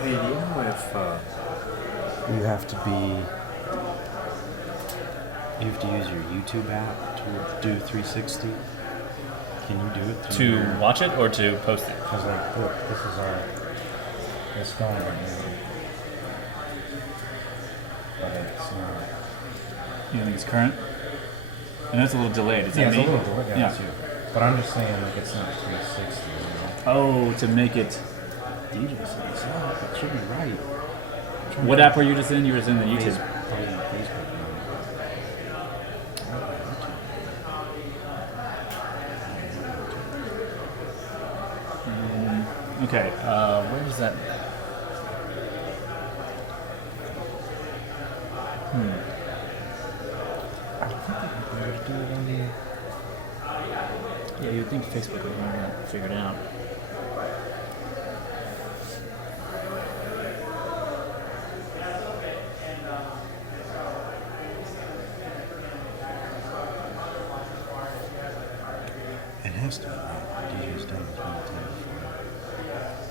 Hey, do you know if you have to use your YouTube app to do 360? Can you do it through To watch it or to post it? Because like, look, this is it's going right now. But it's not. You think it's current? And that's a little delayed. Is Yeah, that it's a me? little delayed. Yeah, too. But I'm just saying, like, it's not 360. You know? Oh, to make it. DJ said it's not. It should be right. What app were you just in? You were just in the YouTube. Probably on Facebook. Okay, where is that? I think they would be able to do it on the. Yeah, you'd think Facebook would have that figured out. It has to be. DJ's done this many times before.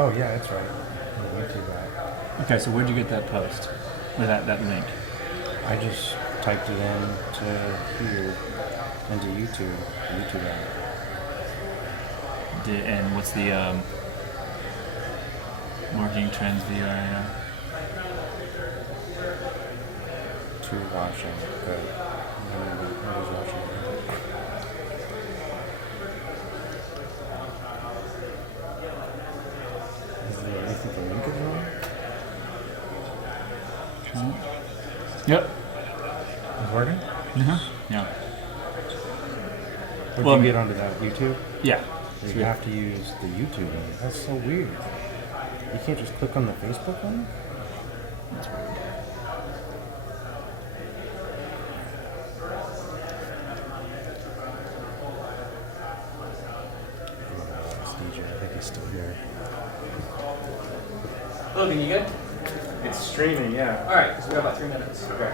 Oh yeah, that's right. On the YouTube app. Okay, so where'd you get that post? Or that link? I just typed it in to here into YouTube, the YouTube app. And what's the marketing trends VR? To watching, but nobody's watching. You think the link is wrong? Yep. It's working? Uh-huh. Yeah. Would Well, you get onto that YouTube? Yeah. You have to use the YouTube link. That's so weird. You can't just click on the Facebook link? That's weird. DJ, I think he's still here. Logan, you good? It's streaming, yeah. All right, so we got about 3 minutes. Okay.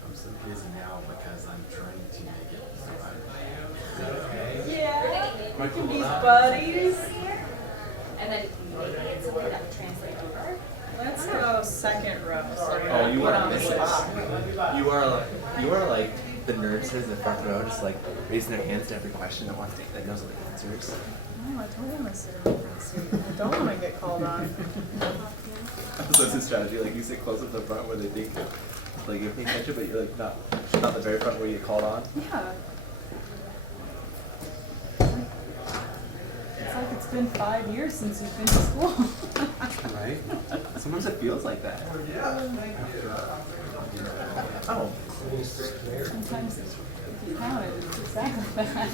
I'm so busy now because I'm trying to make it survive. Yeah, we can be buddies. And then maybe it's a way that would translate over. Let's go second row. So Oh, you put are on the missing. spot. You are like the nerds in the front row, just like raising their hands to every question that knows the answers. No, I told him I sit in the front seat. I don't want to get called on. So it's a strategy. Like you sit close up the front where they think like you're paying attention, but you're like not the very front where you get called on. Yeah. It's like it's been 5 years since you've been to school. Right? Sometimes it feels like that. Oh. Sometimes if you count it, it's exactly that.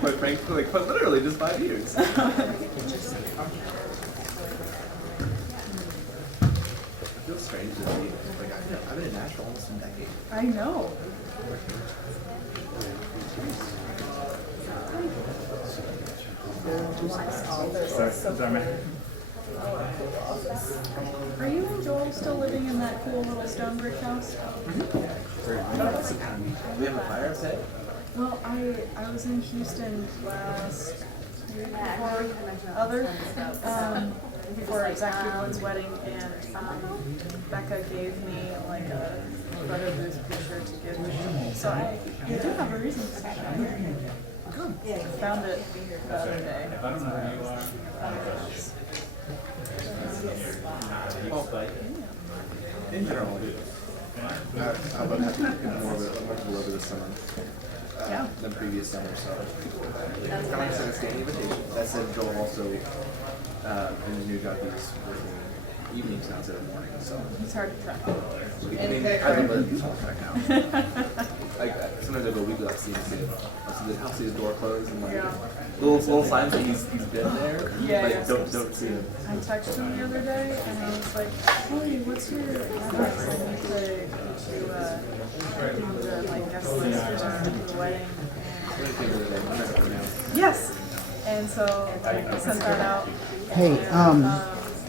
Quite frankly, like literally just 5 years. It feels strange to be like I've been in Nashville almost a decade. I know. Sorry, man. Are you and Joel still living in that cool little stone brick house? We have a fire outside. Well, I was in Houston last year for Executive One's wedding, and Becca gave me like a photo booth picture to give me. So I do have a reason to stay here. Found it the other day. In general, I've been happy to pick more of it over the summer Yeah. than previous summer. So kind of like I said, a standing invitation. That said, Joel also in his new job he's working evenings now instead of mornings. So It's hard to track. I mean, I don't let him talk right now. Sometimes I go weekly. I'll see his door closed and like Yeah. little signs that he's been there. Yeah, Like yeah. don't see him. I texted him the other day, and I was like, "Hey, what's your address? I need to get you the like guest list for the wedding." And yes, and so I sent that out. Hey,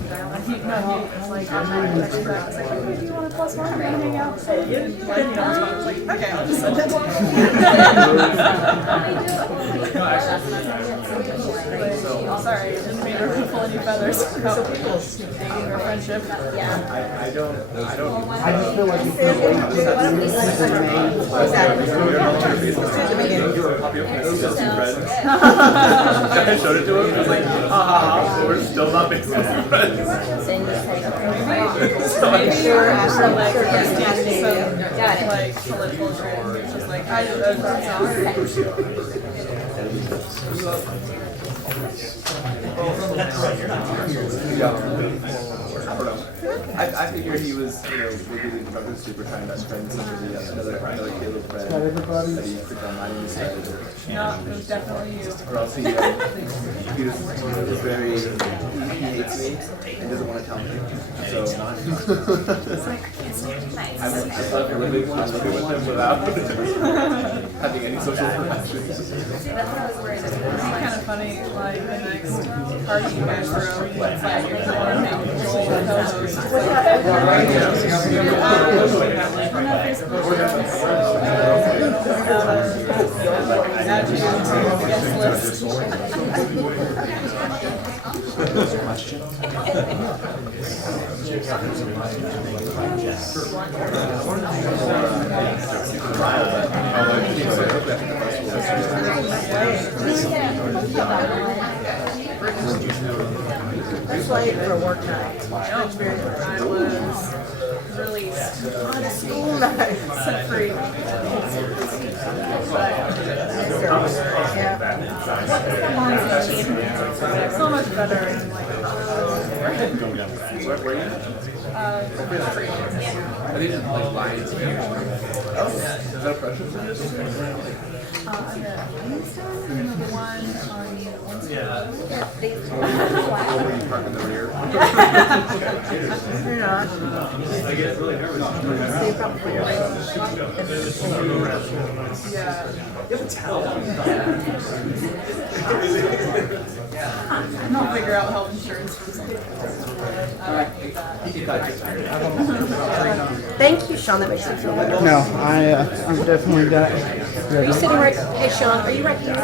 And he was like, I'm not texting back. I was like, "Hey, do you want a +1? We're gonna hang out." And like, you know, I was like, "Okay, I'll just send it." Sorry, I didn't mean to ruffle any feathers about dating or friendship. I don't. I just feel like it's been way too I showed it to him. I was like, we're still not basically friends. Maybe you're after like understanding some like political trends. It's just like, I'm sorry. don't know. I figured he was, maybe the instructor super trying best friends with another Caleb friend that he clicked on mine and decided. No, it was definitely you. Or else he was very, he hates me and doesn't want to tell me. So I'm living with him without having any social interactions. It's kind of funny, like the next party you guys throw, it's like if you want to make Joel co-host. Add you to the guest It's late for work night. I was released on School night. set free. So much better. Where are you? Free. I didn't like Lions. Is that a pressure? The one on Instagram. Where you park in the rear? You're not. So you probably are. Yeah. I'll figure out health insurance for something. I like that. Thank you, Sean. That makes me feel better. No, I'm definitely done. Are you sitting right? Hey, Sean, are you right here?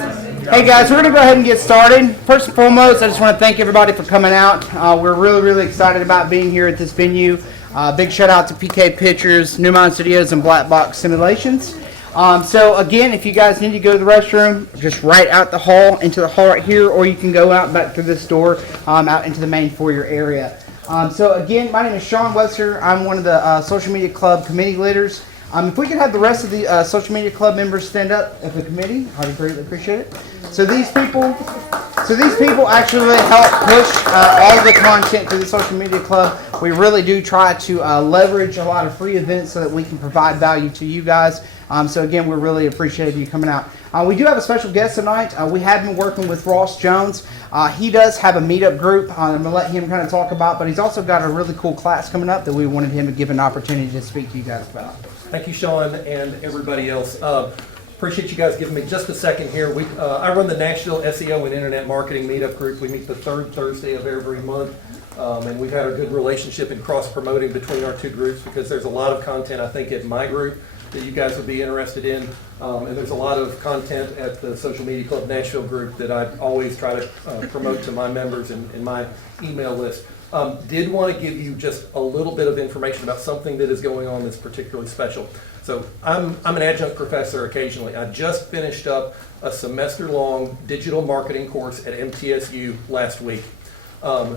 Hey guys, we're gonna go ahead and get started. First and foremost, I just want to thank everybody for coming out. We're really excited about being here at this venue. Big shout out to PK Pictures, Newmont Studios, and Black Box Simulations. So again, if you guys need to go to the restroom, just right out the hall, into the hall right here, or you can go out back through this door, out into the main foyer area. So again, my name is Sean Webster. I'm one of the Social Media Club committee leaders. If we could have the rest of the Social Media Club members stand up at the committee, I'd greatly appreciate it. So these people actually help push all of the content through the Social Media Club. We really do try to leverage a lot of free events so that we can provide value to you guys. So again, we really appreciate you coming out. We do have a special guest tonight. We have been working with Ross Jones. He does have a meetup group I'm going to let him kind of talk about, but he's also got a really cool class coming up that we wanted him to give an opportunity to speak to you guys about. Thank you, Sean, and everybody else. Appreciate you guys giving me just a second here. I run the Nashville SEO and Internet Marketing Meetup Group. We meet the third Thursday of every month, and we've had a good relationship in cross-promoting between our two groups because there's a lot of content, I think, at my group that you guys would be interested in, and there's a lot of content at the Social Media Club Nashville group that I always try to promote to my members in my email list. Did want to give you just a little bit of information about something that is going on that's particularly special. So I'm an adjunct professor occasionally. I just finished up a semester-long digital marketing course at MTSU last week.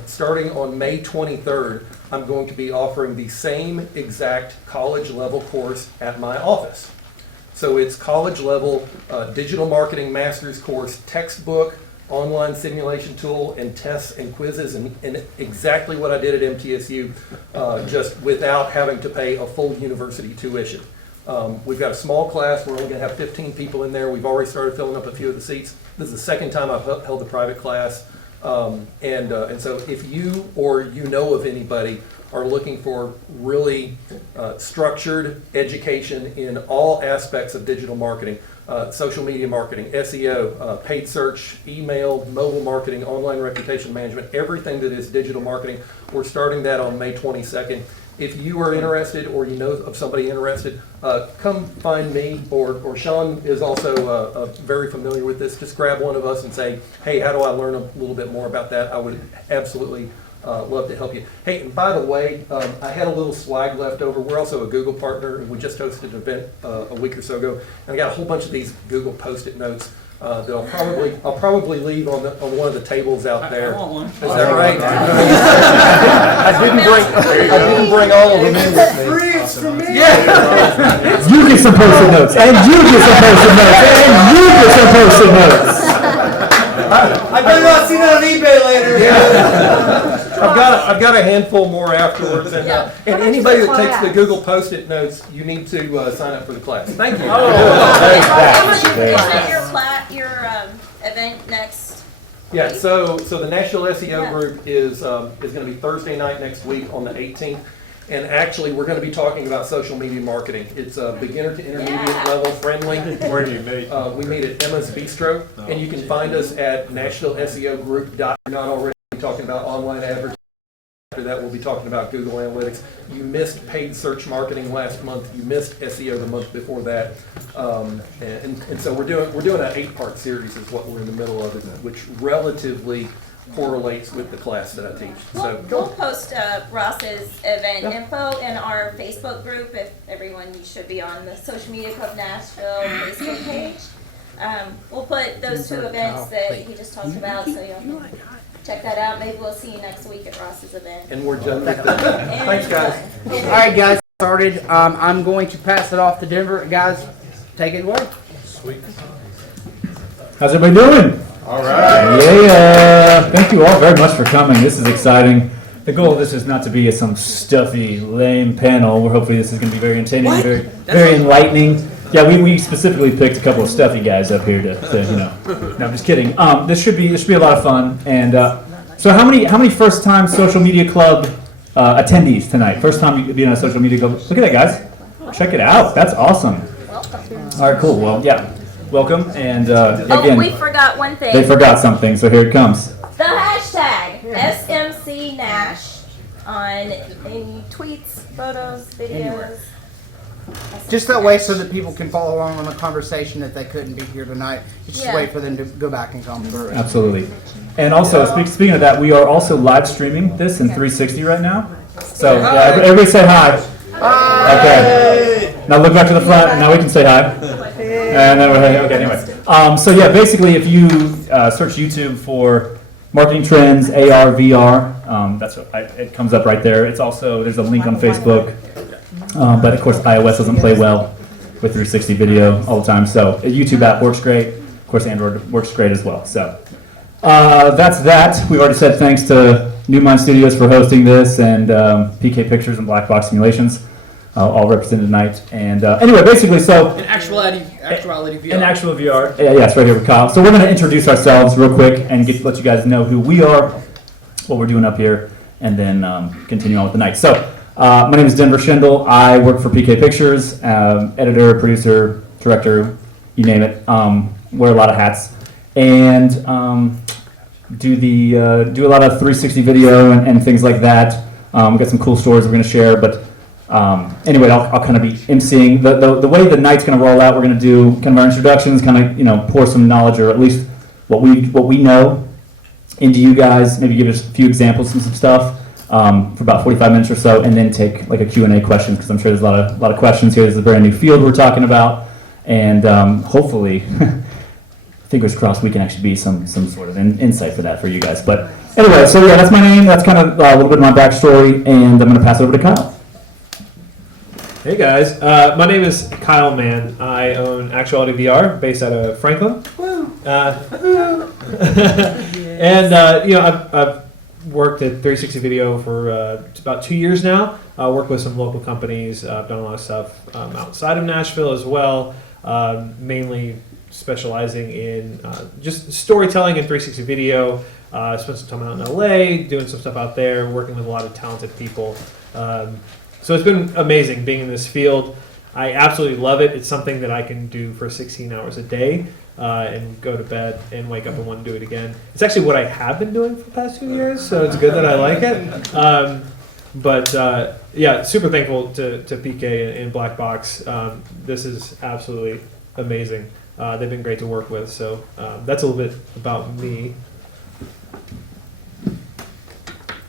Starting on May 23rd, I'm going to be offering the same exact college-level course at my office. So it's college-level digital marketing master's course, textbook, online simulation tool, and tests and quizzes, and exactly what I did at MTSU, just without having to pay a full university tuition. We've got a small class. We're only going to have 15 people in there. We've already started filling up a few of the seats. This is the second time I've held a private class. And so if you or you know of anybody are looking for really structured education in all aspects of digital marketing, social media marketing, SEO, paid search, email, mobile marketing, online reputation management, everything that is digital marketing, we're starting that on May 22nd. If you are interested or you know of somebody interested, come find me, or Sean is also very familiar with this. Just grab one of us and say, hey, how do I learn a little bit more about that? I would absolutely love to help you. Hey, and by the way, I had a little swag left over. We're also a Google partner, and we just hosted an event a week or so ago, and I got a whole bunch of these Google Post-it notes that I'll probably leave on one of the tables out there. I want one. Is that right? I didn't bring all of them in with me. Yeah. You get some Post-it notes, and you get some Post-it notes, and you get some Post-it notes. I better not see that on eBay later. Yeah. I've got a handful more afterwards, and and anybody that takes the Google Post-it notes, you need to sign up for the class. Thank you. Isn't your event next? Yeah, so the National SEO Group is going to be Thursday night next week on the 18th. And actually, we're going to be talking about social media marketing. It's beginner to intermediate level friendly. Where do you meet? We meet at Emma's Bistro, and you can find us at nationalseogroup.com. We're not already talking about online advertising. After that, we'll be talking about Google Analytics. You missed paid search marketing last month. You missed SEO the month before that. And so we're doing an 8-part series is what we're in the middle of, which relatively correlates with the class that I teach. So We'll post Ross's event info in our Facebook group. If everyone, you should be on the Social Media Club Nashville Facebook page. We'll put those 2 events that he just talked about, so you'll check that out. Maybe we'll see you next week at Ross's event. and we're done with that. Thanks, guys. All right, guys, started. I'm going to pass it off to Denver. Guys, take it away. How's everybody doing? All right. Yeah. Thank you all very much for coming. This is exciting. The goal of this is not to be some stuffy, lame panel. Where hopefully this is going to be very entertaining, very enlightening. Yeah, we specifically picked a couple of stuffy guys up here to you know. No, I'm just kidding. This should be a lot of fun. And so how many first time social media club attendees tonight? First time being on a social media club. Look at that, guys. Check it out. That's awesome. All right, cool. Well, yeah. Welcome, and again, we forgot one thing. they forgot something, so here it comes. The hashtag SMC Nash on any tweets, photos, videos. Just that way so that people can follow along on the conversation that they couldn't be here tonight. It's just a way for them to go back and come through. Absolutely. And also, speaking of that, we are also live streaming this in 360 right now. So yeah, everybody say hi. Okay. Now look back to the front, and now we can say hi. And then okay, anyway. So yeah, basically, if you search YouTube for marketing trends, AR, VR, that's what it comes up right there. It's also, there's a link on Facebook. But of course, iOS doesn't play well with 360 video all the time. So a YouTube app works great. Of course, Android works great as well. So that's that. We've already said thanks to New Mind Studios for hosting this, and PK Pictures and Black Box Simulations, all represented tonight. And anyway, basically, so In actuality VR. in actual VR, yes, right here with Kyle. So we're going to introduce ourselves real quick and let you guys know who we are, what we're doing up here, and then continue on with the night. So. My name is Denver Schindel. I work for PK Pictures, editor, producer, director, you name it. Wear a lot of hats, and do a lot of 360 video and things like that. We've got some cool stories we're going to share, but anyway, I'll kind of be emceeing. The way the night's going to roll out, we're going to do kind of our introductions, kind of pour some knowledge, or at least what we know, into you guys. Maybe give us a few examples and some stuff. For about 45 minutes or so, and then take like a Q&A question, because I'm sure there's a lot of questions here. This is a brand new field we're talking about, and hopefully, fingers crossed, we can actually be some sort of insight for that for you guys. But anyway, so yeah, that's my name. That's kind of a little bit of my backstory, and I'm going to pass it over to Kyle. Hey guys, my name is Kyle Mann. I own Actuality VR, based out of Franklin. And you know, I've worked at 360 Video for about 2 years now. I work with some local companies. I've done a lot of stuff outside of Nashville as well, mainly specializing in just storytelling and 360 video. I spent some time out in LA, doing some stuff out there, working with a lot of talented people. So it's been amazing being in this field. I absolutely love it. It's something that I can do for 16 hours a day. And go to bed and wake up and want to do it again. It's actually what I have been doing for the past 2 years, so it's good that I like it. But yeah, super thankful to PK and Black Box. This is absolutely amazing. They've been great to work with, so that's a little bit about me.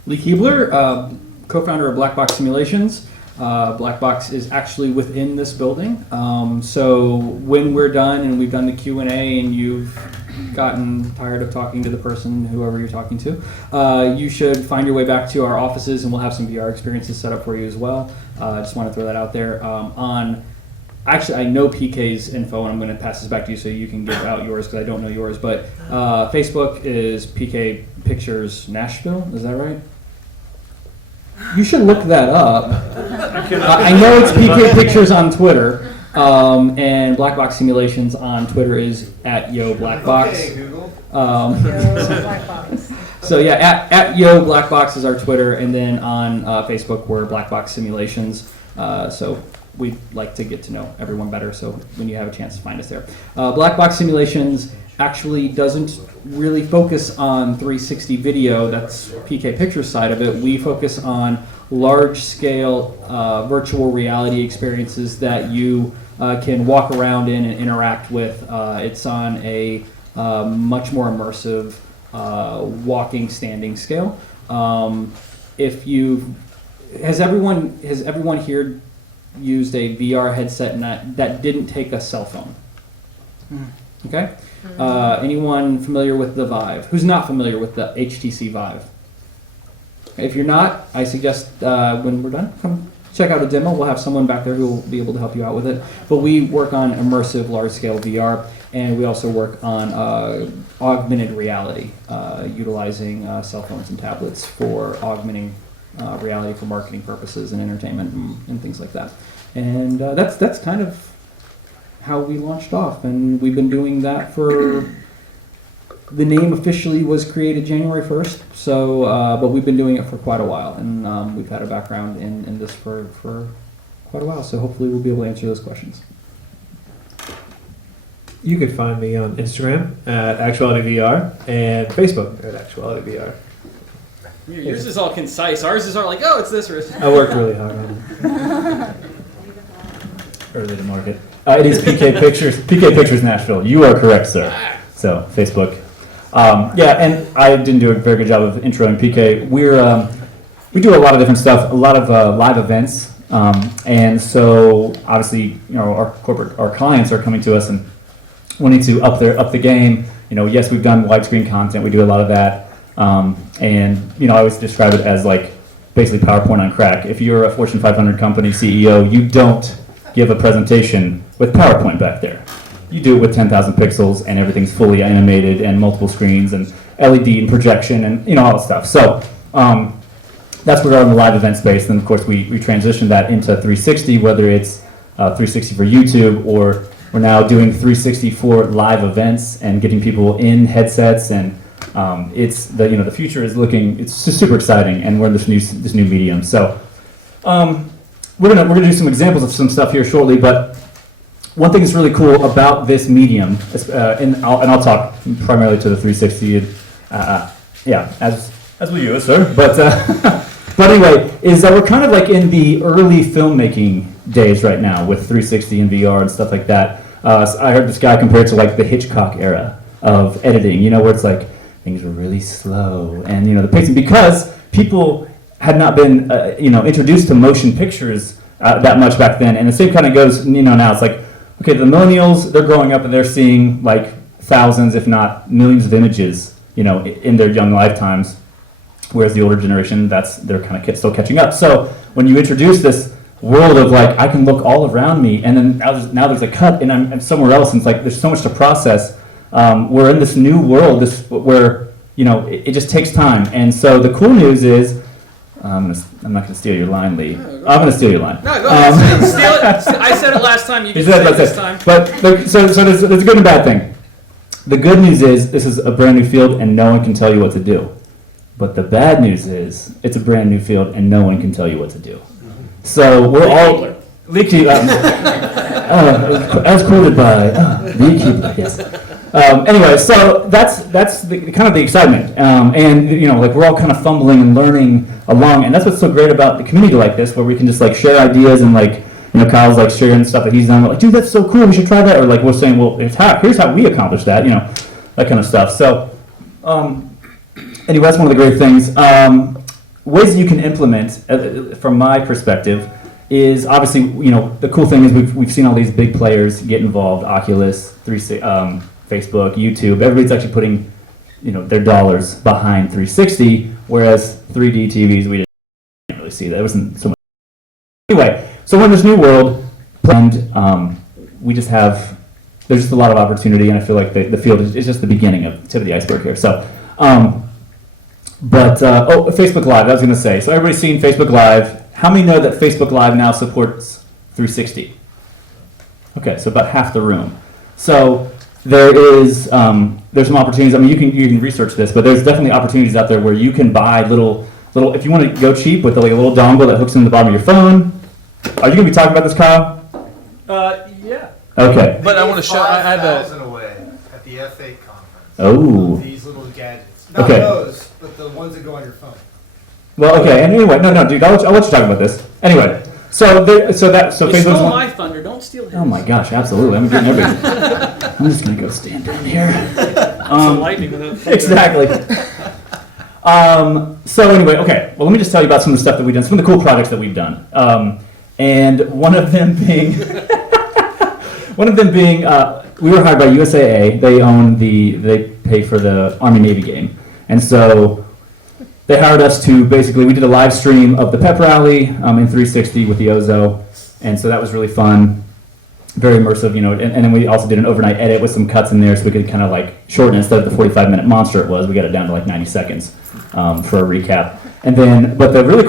Lee Keebler, co-founder of Black Box Simulations. Black Box is actually within this building. So when we're done and we've done the Q&A and you've gotten tired of talking to the person, whoever you're talking to, you should find your way back to our offices, and we'll have some VR experiences set up for you as well. I just want to throw that out there. Actually, I know PK's info, and I'm going to pass this back to you so you can give out yours, because I don't know yours. But Facebook is PK Pictures Nashville. Is that right? You should look that up. I know it's PK Pictures on Twitter, and Black Box Simulations on Twitter is at Yo Black Box. Okay, Google. Black box. So yeah, at Yo Black Box is our Twitter, and then on Facebook we're Black Box Simulations. So we'd like to get to know everyone better. So when you have a chance to find us there, Black Box Simulations actually doesn't really focus on 360 video. That's PK Pictures side of it. We focus on large-scale virtual reality experiences that you can walk around in and interact with. It's on a much more immersive walking, standing scale. Has everyone here used a VR headset that didn't take a cell phone? Okay. Anyone familiar with the Vive? Who's not familiar with the HTC Vive? If you're not, I suggest when we're done, come check out a demo. We'll have someone back there who will be able to help you out with it. But we work on immersive, large-scale VR, and we also work on augmented reality, utilizing cell phones and tablets for augmenting reality for marketing purposes and entertainment and things like that. And that's kind of how we launched off, and we've been doing that for. The name officially was created January 1st, so but we've been doing it for quite a while, and we've had a background in this for quite a while. So hopefully we'll be able to answer those questions. You could find me on Instagram at Actuality VR and Facebook at Actuality VR. Yours is all concise. Ours is all like, oh, it's this or it's. I worked really hard on it. Early to market. It is PK Pictures. PK Pictures Nashville. You are correct, sir. So Facebook. Yeah, and I didn't do a very good job of introing PK. We do a lot of different stuff, a lot of live events, and so obviously, our clients are coming to us and wanting to up the game. Yes, we've done widescreen content. We do a lot of that, and I always describe it as like basically PowerPoint on crack. If you're a Fortune 500 company CEO, you don't give a presentation with PowerPoint back there. You do it with 10,000 pixels and everything's fully animated and multiple screens and LED and projection and all that stuff. So that's where we are in the live event space. Then of course we transitioned that into 360, whether it's 360 for YouTube or we're now doing 360 for live events and getting people in headsets, and it's the future is looking, it's just super exciting, and we're in this new medium. So we're gonna do some examples of some stuff here shortly, but one thing that's really cool about this medium, and I'll talk primarily to the 360, as will you, sir. But anyway, is that we're kind of like in the early filmmaking days right now with 360 and VR and stuff like that. So I heard this guy compare it to like the Hitchcock era of editing, where it's like things were really slow and the pacing, because people had not been introduced to motion pictures that much back then, and the same kind of goes now. It's like, okay, the millennials, they're growing up and they're seeing like thousands, if not millions of images, in their young lifetimes, whereas the older generation, they're kind of still catching up. So when you introduce this world of like, I can look all around me, and then now there's a cut and I'm somewhere else, and it's like there's so much to process. We're in this new world, where it just takes time. And so the cool news is, I'm not going to steal your line, Lee. I'm going to steal your line. No, go ahead. Steal it. I said it last time. You can say it this time. But so there's a good and bad thing. The good news is this is a brand new field and no one can tell you what to do. But the bad news is it's a brand new field and no one can tell you what to do. So we're all Lee Keebler, as quoted by Lee Keebler. Yes. Anyway, so that's kind of the excitement, and we're all kind of fumbling and learning along, and that's what's so great about the community like this, where we can just like share ideas, and Kyle's like sharing stuff that he's done. We're like, dude, that's so cool, we should try that, or like we're saying, well, here's how we accomplish that, that kind of stuff. So anyway, that's one of the great things. Ways that you can implement, from my perspective, is obviously the cool thing is we've seen all these big players get involved, Oculus, Facebook, YouTube, everybody's actually putting, their dollars behind 360, whereas 3D TVs, we didn't really see that. It wasn't so much. Anyway, so we're in this new world, and we just have, there's just a lot of opportunity, and I feel like the field is just the beginning of the tip of the iceberg here. So Facebook Live, I was going to say. So everybody's seen Facebook Live. How many know that Facebook Live now supports 360? Okay, so about half the room. So there is, there's some opportunities. I mean, you can research this, but there's definitely opportunities out there where you can buy little. If you want to go cheap with like a little dongle that hooks in the bottom of your phone. Are you going to be talking about this, Kyle? Yeah. Okay. But I want to show. I had a. 5,000 away at the F8 conference. Oh. These little gadgets. Not Okay. those, but the ones that go on your phone. Well, okay. And anyway, no, dude. I'll let you talk about this. Anyway, so You Facebook's stole one. my thunder. Don't steal his. Oh my gosh, absolutely. I'm getting everything. I'm just gonna go stand down here. Lightning without thunder. Exactly. So anyway, okay. Well, let me just tell you about some of the stuff that we've done, some of the cool projects that we've done, and one of them being, we were hired by USAA. They pay for the Army Navy game, and so they hired us to basically. We did a live stream of the pep rally in 360 with the Ozo, and so that was really fun. Very immersive, and then we also did an overnight edit with some cuts in there so we could kind of like shorten it. Instead of the 45-minute monster it was, we got it down to like 90 seconds for a recap. And then, but the really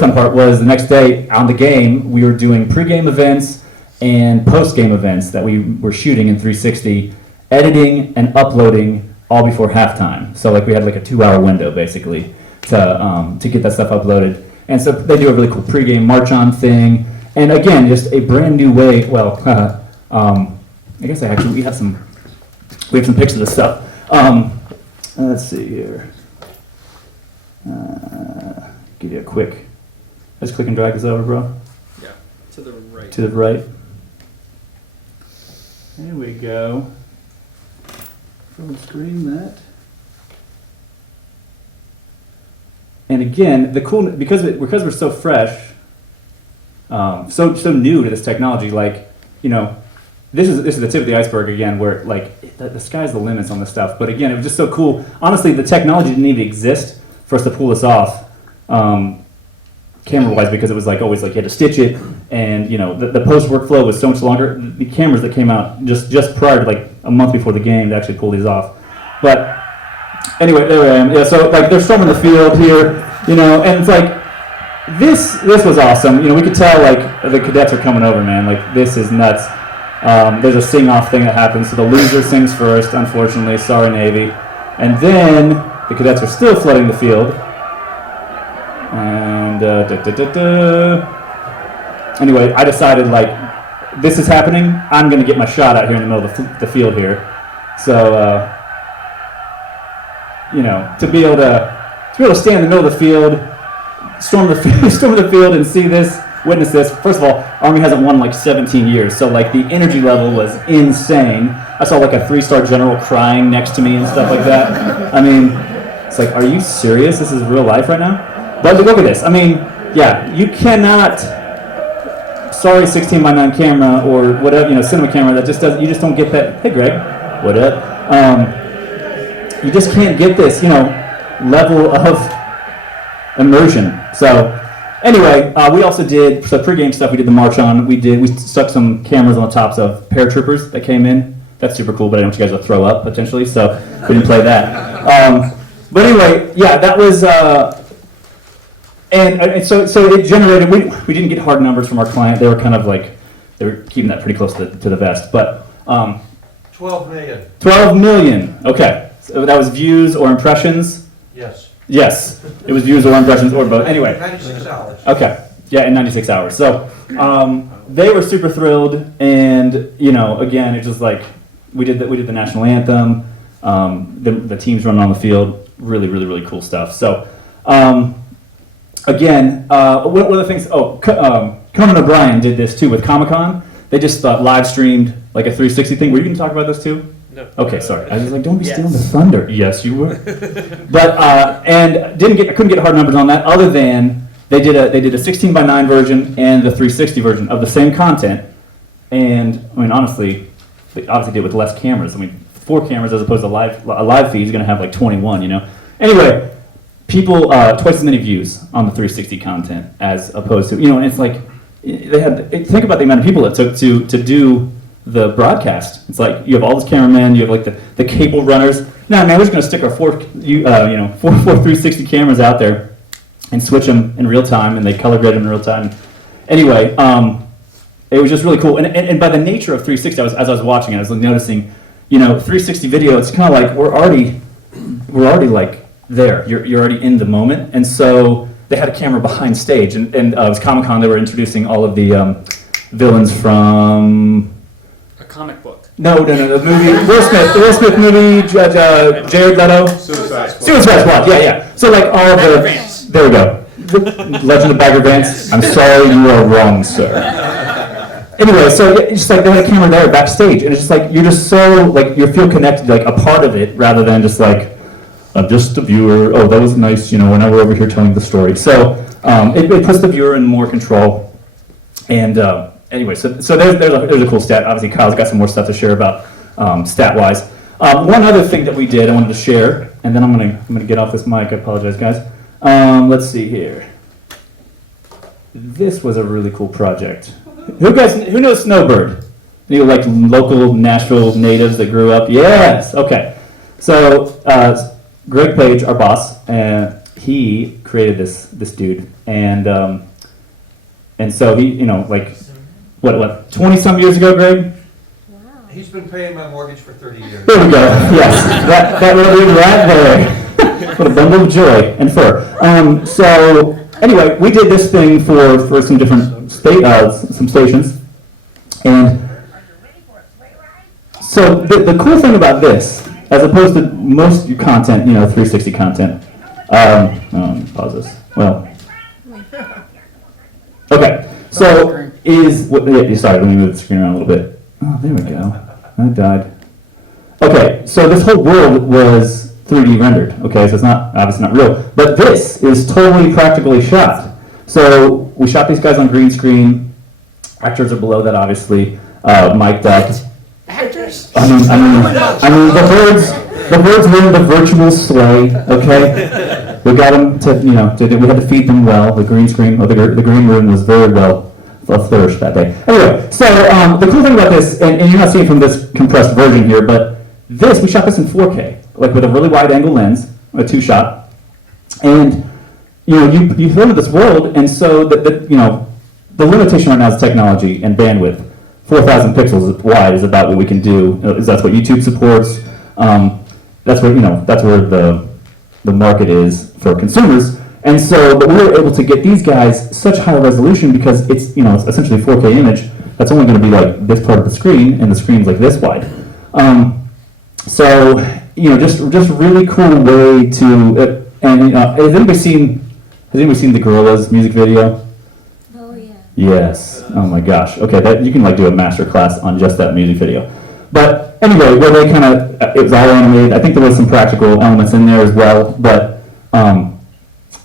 fun part was the next day on the game, we were doing pre-game events and post-game events that we were shooting in 360, editing and uploading all before halftime. So like we had like a 2-hour window basically to get that stuff uploaded. And so they do a really cool pre-game march-on thing. And again, just a brand new way. Well, I guess we have some pics of this stuff. Let's see here. Give you a quick. Just click and drag this over, bro. Yeah, to the right. To the right. There we go. Full screen that. And again, because we're so fresh. So new to this technology, like, this is the tip of the iceberg again, where like the sky's the limits on this stuff. But again, it was just so cool. Honestly, the technology didn't even exist for us to pull this off, camera-wise, because it was like always like you had to stitch it, and the post workflow was so much longer. The cameras that came out just prior to like a month before the game to actually pull these off. But anyway, there I am. Yeah, so like they're storming the field here, and it's like. This was awesome. We could tell like the cadets are coming over, man. Like this is nuts. There's a sing-off thing that happens. So the loser sings first, unfortunately. Sorry, Navy. And then the cadets are still flooding the field. And anyway, I decided like this is happening. I'm gonna get my shot out here in the middle of the field here. So to be able to stand in the middle of the field. Storm the field and see this, witness this. First of all, Army hasn't won like 17 years, so like the energy level was insane. I saw like a 3-star general crying next to me and stuff like that. I mean, it's like, are you serious? This is real life right now? But look at this. I mean, yeah, you cannot. Sorry, 16:9 camera or whatever, cinema camera. That just doesn't. You just don't get that. Hey, Greg, what up? You just can't get this, level of immersion. So anyway, we also did pre-game stuff. We did the march on. We stuck some cameras on the tops of paratroopers that came in. That's super cool, but I don't want you guys to throw up potentially, so we didn't play that. But anyway, yeah, that was and so it generated. We didn't get hard numbers from our client. They were kind of like they were keeping that pretty close to the vest, but 12 million. 12 million. Okay, so that was views or impressions. Yes. Yes, it was views or impressions or both. Anyway. 96 hours. Okay, yeah, in 96 hours. So they were super thrilled, and again, it's just like we did the national anthem. The teams running on the field, really, really, really cool stuff. So again, one of the things. Conan O'Brien did this too with Comic-Con. They just live streamed like a 360 thing. Were you going to talk about this too? No. Okay, sorry. I was like, don't be stealing the thunder. Yes, you were. But and couldn't get hard numbers on that. Other than they did a 16:9 version and the 360 version of the same content. And I mean, honestly, they obviously did it with less cameras. I mean, 4 cameras as opposed to a live feed is going to have like 21. Anyway, people twice as many views on the 360 content as opposed to and it's like they had. Think about the amount of people it took to do the broadcast. It's like you have all these cameramen, you have like the cable runners. No, man, we're just gonna stick our four 360 cameras out there and switch them in real time, and they color grade them in real time. Anyway, it was just really cool. And by the nature of 360, as I was watching it, I was noticing, 360 video. It's kind of like we're already like there. You're already in the moment, and so they had a camera behind stage, and it was Comic-Con. They were introducing all of the villains from A comic book. the movie the Will Smith movie, Jared Leto. Suicide Squad. Suicide Squad, yeah. So like all of Bagger the Vance. there we go. Legend of Bagger Vance. I'm sorry, you are wrong, sir. Anyway, so it's just like they had a camera there backstage, and it's just like you're just so like you feel connected, like a part of it, rather than just like I'm just a viewer. Oh, that was nice, when I were over here telling the story. So it puts the viewer in more control. And anyway, so there's a cool stat. Obviously, Kyle's got some more stuff to share about stat-wise. One other thing that we did, I wanted to share, and then I'm gonna get off this mic. I apologize, guys. Let's see here. This was a really cool project. Who knows Snowbird? You like local Nashville natives that grew up? Yes. Okay. So Greg Page, our boss, he created this dude, and so he, like what 20-some years ago, Greg? He's been paying my mortgage for 30 years. There we go. Yes, that little dude right there. What a bundle of joy and fur. So anyway, we did this thing for some different some stations, and so the cool thing about this, as opposed to most content, 360 content. Pause this. Well, okay. So sorry, let me move the screen around a little bit. Oh, there we go. That died. Okay, so this whole world was 3D rendered. Okay, so it's obviously not real, but this is totally practically shot. So we shot these guys on green screen. Actors are below that, obviously, mic'd up. Actors? I mean, the birds were in the virtual sleigh. Okay, we got them to, we had to feed them well. The green screen, or the green room was very well flourished that day. Anyway, so the cool thing about this, and you're not seeing from this compressed version here, but we shot this in 4K, like with a really wide angle lens, a 2-shot, and you live in this world, and so the limitation right now is technology and bandwidth. 4,000 pixels wide is about what we can do. That's what YouTube supports. That's where the market is for consumers. And so, but we were able to get these guys such high resolution because it's essentially 4K image. That's only going to be like this part of the screen, and the screen's like this wide. So just really cool way to. Has anybody seen the Gorillaz music video? Oh yeah. Yes. Oh my gosh. Okay, you can do a master class on just that music video. But anyway, where they it was all animated. I think there was some practical elements in there as well. But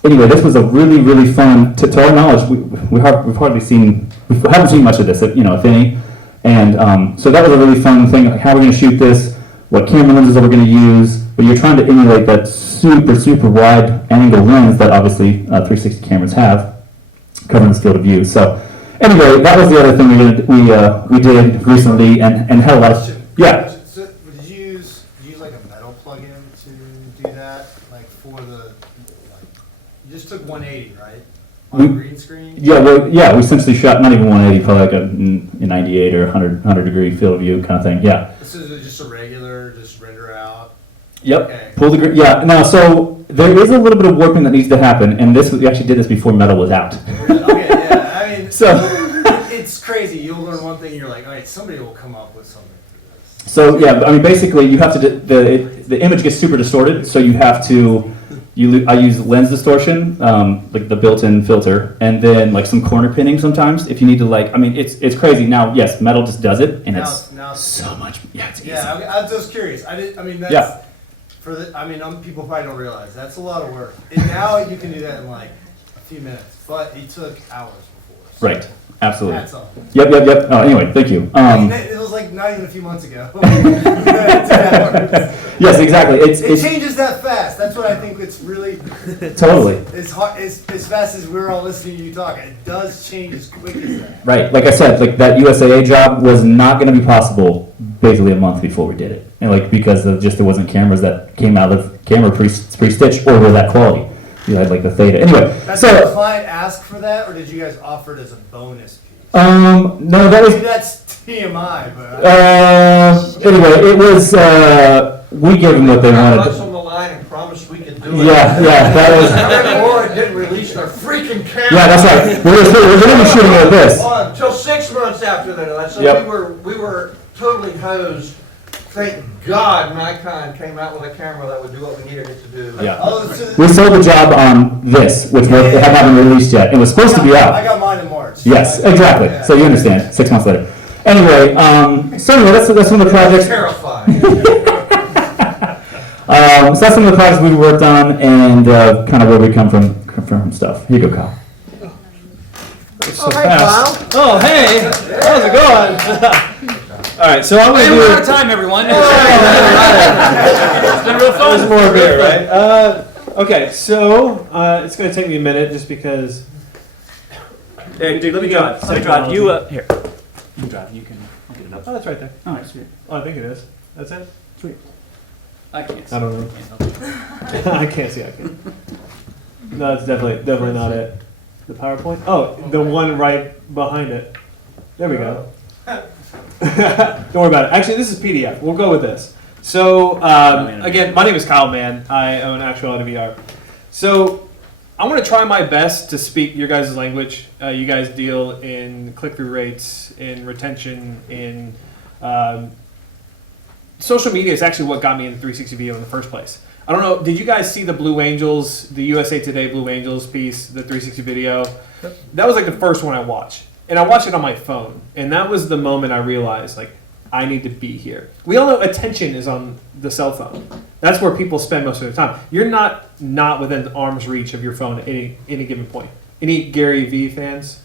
anyway, this was a really, really fun. To our knowledge, we haven't seen much of this, if any. And so that was a really fun thing. Like, how are we going to shoot this? What camera lenses are we going to use? But you're trying to emulate that super, super wide angle lens that obviously 360 cameras have, covering this field of view. So anyway, that was the other thing we did recently and had a lot of. Yeah. So did you use like a metal plugin to do that? Like you just took 180, right? On green screen? Yeah, we essentially shot not even 180, probably like a 98 or 100 degree field of view kind of thing. Yeah. This is just a regular, just render out. Yep. Okay. Pull the yeah. Now, so there is a little bit of warping that needs to happen, and we actually did this before metal was out. Okay, yeah. I mean, So it's crazy. You'll learn one thing, and you're like, all right, somebody will come up with something for this. So yeah, I mean, basically, you have to the image gets super distorted, so you have to I use lens distortion, like the built-in filter, and then like some corner pinning sometimes if you need to it's crazy. Now, yes, metal just does it, and it's so much. Yeah, it's easy. Yeah, I was just curious. That's people probably don't realize that's a lot of work. And now you can do that in like a few minutes, but it took hours before. So Right. Absolutely. That's all. Yep. Anyway, thank you. It was like not even a few months ago. Yes, exactly. It changes that fast. That's what what I think it's really. Totally. As hard as fast as we're all listening to you talk, it does change as quick as that. Right, like I said, like that USAA job was not going to be possible basically a month before we did it, and like because of just there wasn't cameras that came out of camera pre-stitched or were that quality. You had like the Theta. Anyway, Did the so client ask for that, or did you guys offer it as a bonus piece? no, that Maybe was that's TMI, but. anyway. It was we gave them what they Butts wanted. on the line and promised we could do it. Yeah, that was. And Laura didn't release their freaking camera. Yeah, that's right. We're going to be shooting it with this. Until 6 months after that, so Yep. we were totally hosed. Thank God Nikon came out with a camera that would do what we needed it to do. Yeah. Oh, so We sold the job on this, which had not been released yet. It was supposed to be out. I got mine in March. Yes, I- exactly. yeah. So you understand, 6 months later. Anyway, so anyway, that's one of the projects. Terrifying. So that's some of the projects we worked on and kind of where we come from stuff. Here you go, Kyle. So fast. Oh, hey, how's it going? All right, so I'm Hey, gonna we're do. out of time, everyone. It's been real fun. There's more beer, right? Okay, so it's gonna take me a minute just because. Hey, dude, let me drive. Let me drive. You, here. You drive. You can get it up. Oh, that's right there. All right, sweet. Oh, I think it is. That's it. Sweet. I can't see. I don't know. I can't see. I can. No, it's definitely not it. The PowerPoint. Oh, the one right behind it. There we go. Don't worry about it. Actually, this is PDF. We'll go with this. So, again, my name is Kyle Mann. I own Actuality VR. So, I want to try my best to speak your guys' language. You guys deal in click-through rates, in retention, in social media is actually what got me into 360 video in the first place. I don't know, did you guys see the Blue Angels, the USA Today Blue Angels piece, the 360 video? That was like the first one I watched. And I watched it on my phone. And that was the moment I realized, like, I need to be here. We all know attention is on the cell phone. That's where people spend most of their time. You're not within arm's reach of your phone at any given point. Any Gary V fans?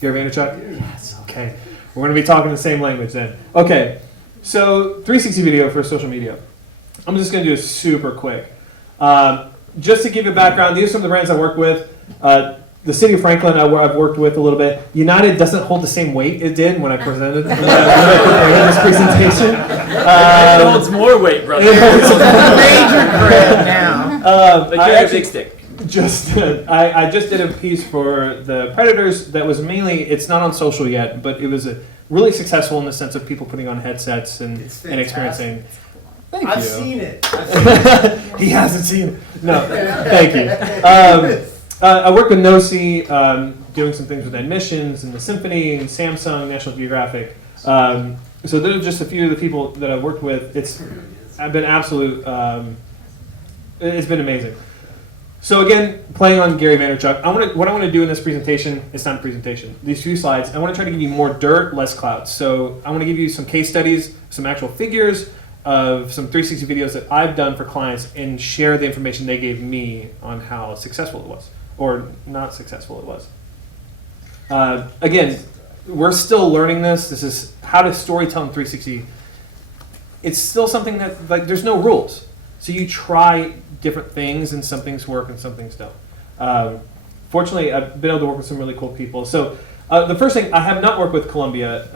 Gary Vaynerchuk? Yes. Okay. We're going to be talking the same language then. Okay. So 360 video for social media. I'm just going to do it super quick. Just to give you a background, these are some of the brands I work with. The city of Franklin I've worked with a little bit. United doesn't hold the same weight it did when I presented this presentation. It holds more weight, brother. Major brand now. Like you're a big stick. I just did a piece for the Predators that was mainly, it's not on social yet, but it was really successful in the sense of people putting on headsets and experiencing. Thank I've you. seen it. He hasn't seen it. No, thank you. I work with NOSI, doing some things with Admissions and the Symphony and Samsung, National Geographic. So those are just a few of the people that I've worked with. I've been absolute. It's been amazing. So again, playing on Gary Vaynerchuk, what I want to do in this presentation, it's not a presentation, these few slides, I want to try to give you more dirt, less clouds. So I want to give you some case studies, some actual figures of some 360 videos that I've done for clients and share the information they gave me on how successful it was or not successful it was. Again, we're still learning this. This is how to storytell in 360. It's still something that, like, there's no rules. So you try different things, and some things work and some things don't. Fortunately, I've been able to work with some really cool people. So the first thing, I have not worked with Columbia,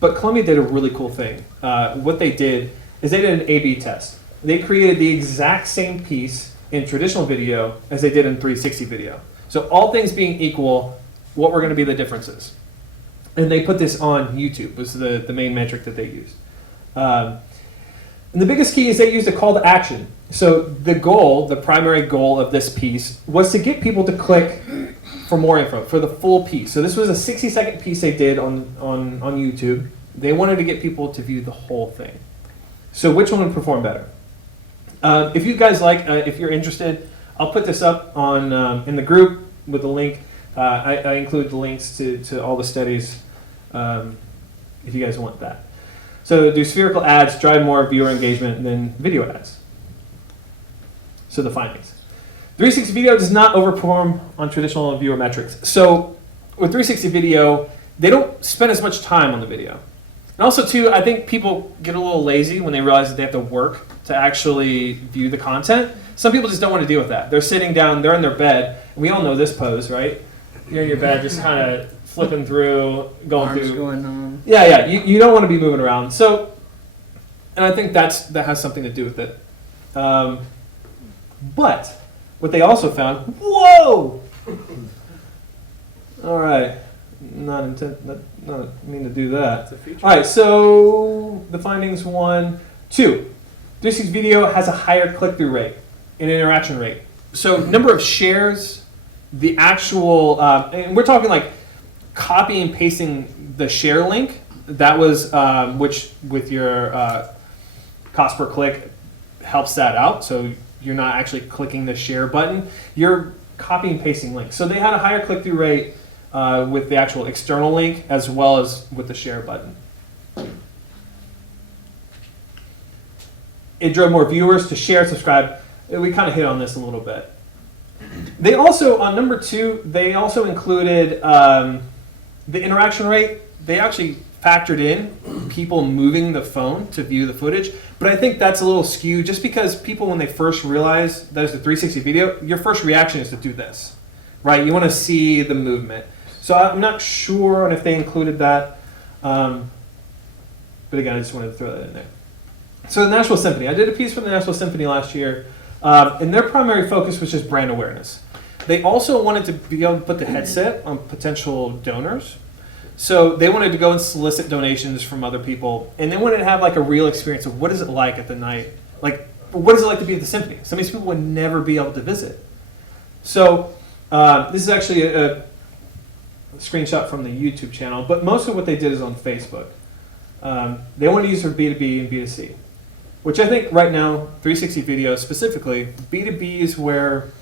but Columbia did a really cool thing. What they did is they did an A/B test. They created the exact same piece in traditional video as they did in 360 video. So all things being equal, what were going to be the differences? And they put this on YouTube, was the main metric that they used. And the biggest key is they used a call to action. So the primary goal of this piece was to get people to click for more info, for the full piece. So this was a 60-second piece they did on YouTube. They wanted to get people to view the whole thing. So which one would perform better? If you guys like, if you're interested, I'll put this up on in the group with the link. I include the links to all the studies if you guys want that. So do spherical ads drive more viewer engagement than video ads? So the findings. 360 video does not overperform on traditional viewer metrics. So with 360 video, they don't spend as much time on the video. And also too, I think people get a little lazy when they realize that they have to work to actually view the content. Some people just don't want to deal with that. They're sitting down, they're in their bed. We all know this pose, right? You're in your bed, just kind of flipping through, going Arms through. going on. Yeah. You don't want to be moving around. So, and I think that has something to do with it. But what they also found, whoa! All right, not mean to do that. All right, so the findings: 1, 2. 360 video has a higher click-through rate and interaction rate. So number of shares, the actual, and we're talking like copy and pasting the share link. That was which with your cost per click helps that out. So you're not actually clicking the share button. You're copy and pasting links. So they had a higher click-through rate with the actual external link as well as with the share button. It drove more viewers to share, subscribe. We kind of hit on this a little bit. They also, on number 2, they also included the interaction rate. They actually factored in people moving the phone to view the footage. But I think that's a little skewed just because people, when they first realize that it's a 360 video, your first reaction is to do this, right? You want to see the movement. So I'm not sure on if they included that. But again, I just wanted to throw that in there. So the Nashville Symphony. I did a piece for the Nashville Symphony last year, and their primary focus was just brand awareness. They also wanted to be able to put the headset on potential donors. So they wanted to go and solicit donations from other people, and they wanted to have like a real experience of what is it like at the night? Like, what is it like to be at the symphony? Some of these people would never be able to visit. So this is actually a screenshot from the YouTube channel, but most of what they did is on Facebook. They want to use for B2B and B2C, which I think right now, 360 video specifically, B2B is where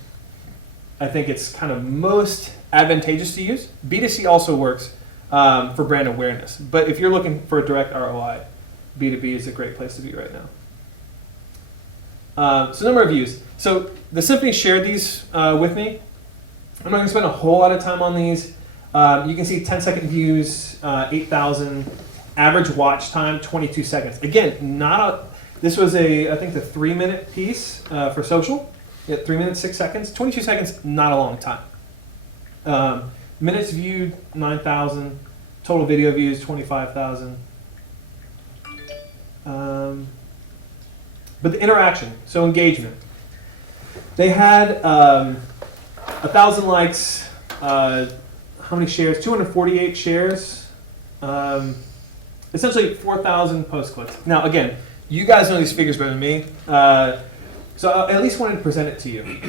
I think it's kind of most advantageous to use. B2C also works for brand awareness, but if you're looking for a direct ROI, B2B is a great place to be right now. So number of views. So the Symphony shared these with me. I'm not going to spend a whole lot of time on these. You can see 10-second views, 8,000. Average watch time, 22 seconds. Again, this was I think the 3-minute piece for social. Yeah, 3 minutes, 6 seconds. 22 seconds, not a long time. Minutes viewed, 9,000. Total video views, 25,000. But the interaction, so engagement. They had 1,000 likes. How many shares? 248 shares. Essentially 4,000 post clicks. Now, again, you guys know these figures better than me, so I at least wanted to present it to you.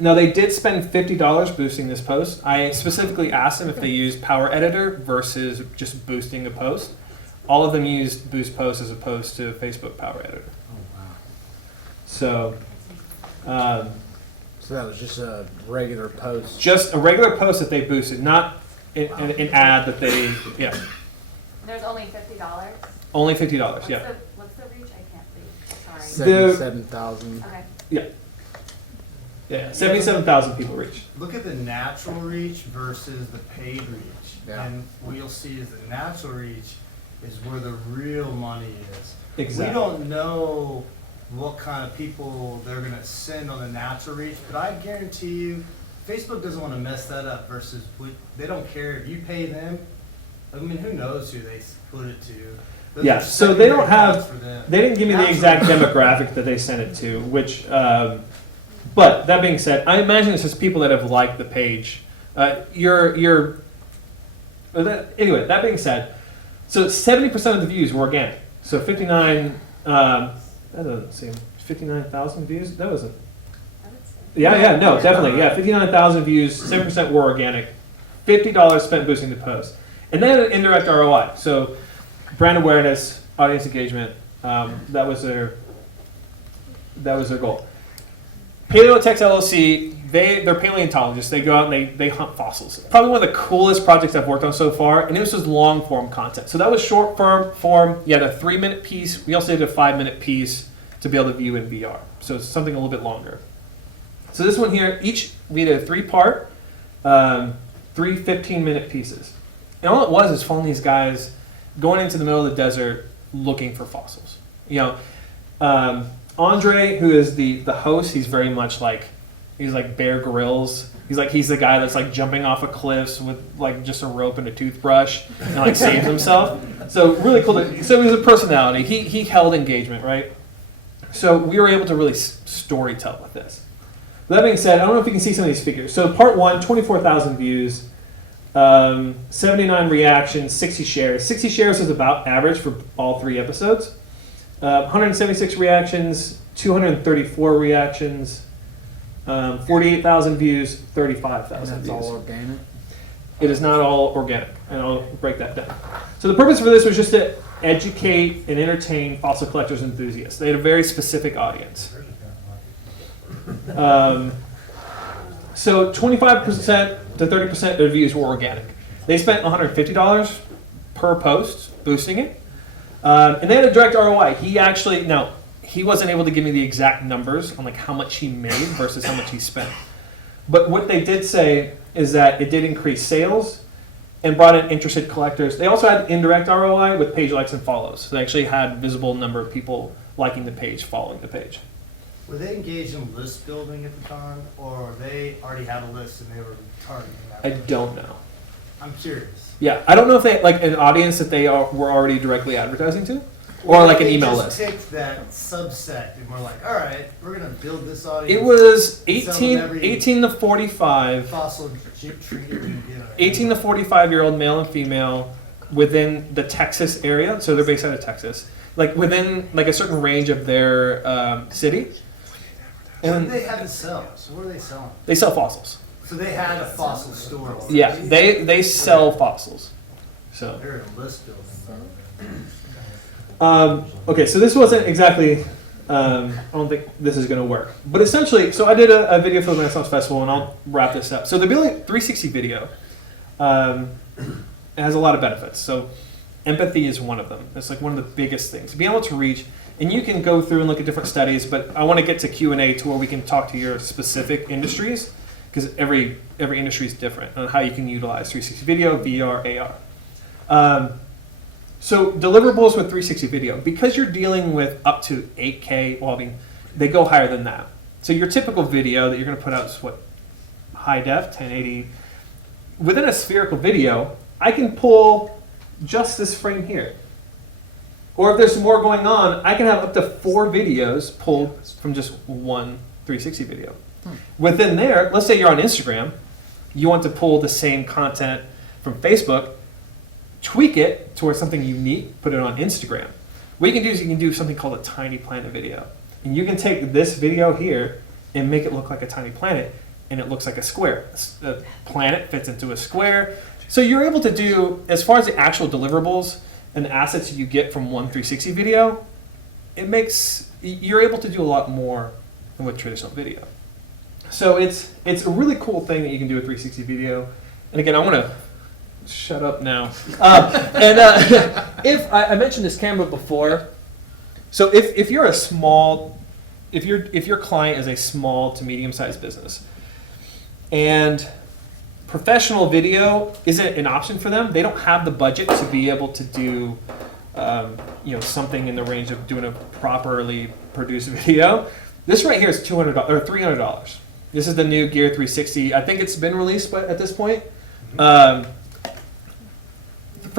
Now, they did spend $50 boosting this post. I specifically asked them if they used Power Editor versus just boosting a post. All of them used Boost Post as opposed to Facebook Power Editor. Oh, wow. So that was just a regular post. Just a regular post that they boosted, not an ad that they, yeah. There's only $50? Only $50, yeah. What's the reach? I can't see. Sorry. 77,000. Okay. Yeah. Yeah, 77,000 people reached. Look at the natural reach versus the paid reach. Yeah. And what you'll see is the natural reach is where the real money is. Exactly. We don't know what kind of people they're going to send on the natural reach, but I guarantee you, Facebook doesn't want to mess that up versus they don't care if you pay them. I mean, who knows who they split it to? Those Yeah, are so they don't secondary have, costs for them. they didn't give me the exact demographic that they sent it to, which, but that being said, I imagine it's just people that have liked the page. Anyway, that being said, so 70% of the views were organic. So 59, that doesn't seem, 59,000 views? That wasn't. No, definitely, yeah, 59,000 views, 7% were organic, $50 spent boosting the post. And then an indirect ROI. So brand awareness, audience engagement, that was their goal. Paleotex LLC, they're paleontologists. They go out and they hunt fossils. Probably one of the coolest projects I've worked on so far. And this was long form content. So that was short form. You had a 3-minute piece. We also did a 5-minute piece to be able to view in VR. So it's something a little bit longer. So this one here, we did a 3-part, 3 15-minute pieces. And all it was is following these guys going into the middle of the desert looking for fossils. You know, Andre, who is the host, he's very much like Bear Grylls. He's the guy that's like jumping off of cliffs with like just a rope and a toothbrush and like saves himself. So really cool. So he was a personality. He held engagement, right? So we were able to really story tell with this. That being said, I don't know if you can see some of these figures. So part 1, 24,000 views, 79 reactions, 60 shares. 60 shares is about average for all 3 episodes. 176 reactions, 234 reactions, 48,000 views, 35,000 views. all organic? It is not all organic, and I'll break that down. So the purpose for this was just to educate and entertain fossil collectors and enthusiasts. They had a very specific audience. So 25% to 30% of the views were organic. They spent $150 per post boosting it. And they had a direct ROI. He wasn't able to give me the exact numbers on like how much he made versus how much he spent. But what they did say is that it did increase sales and brought in interested collectors. They also had indirect ROI with page likes and follows. So they actually had visible number of people liking the page, following the page. Were they engaged in list building at the time, or they already had a list and they were targeting that? I don't know. I'm curious. Yeah, I don't know if they like an audience that they were already directly advertising to, or like an email They list. just picked that subsect and we're like, all right, we're gonna build this audience. It was Sell them every 18 to 45. fossil treated, you know. 18 to 45-year-old male and female within the Texas area, so they're based out of Texas, like within like a certain range of their city. What And did they have to sell? So what are they selling? they sell fossils. So they had a fossil store. already. Yeah, they sell fossils. So They're in a list building. okay, so this wasn't exactly. I don't think this is going to work, but essentially, so I did a video for the Renaissance Festival, and I'll wrap this up. So the Building 360 video has a lot of benefits. So empathy is one of them. It's like one of the biggest things. Being able to reach, and you can go through and look at different studies, but I want to get to Q&A to where we can talk to your specific industries, because every industry is different on how you can utilize 360 video, VR, AR. So deliverables with 360 video, because you're dealing with up to 8K, well, I mean, they go higher than that. So your typical video that you're going to put out is what? High def, 1080. Within a spherical video, I can pull just this frame here. Or if there's more going on, I can have up to 4 videos pulled from just one 360 video. Within there, let's say you're on Instagram, you want to pull the same content from Facebook, tweak it towards something unique, put it on Instagram. What you can do is you can do something called a tiny planet video. And you can take this video here and make it look like a tiny planet, and it looks like a square. A planet fits into a square. So you're able to do, as far as the actual deliverables and assets you get from one 360 video, you're able to do a lot more than with traditional video. So it's a really cool thing that you can do with 360 video. And again, I want to shut up now. If I mentioned this camera before, so if you're a small, if your client is a small to medium sized business, and professional video isn't an option for them, they don't have the budget to be able to do, something in the range of doing a properly produced video. This right here is $200 or $300. This is the new Gear 360. I think it's been released, but at this point. For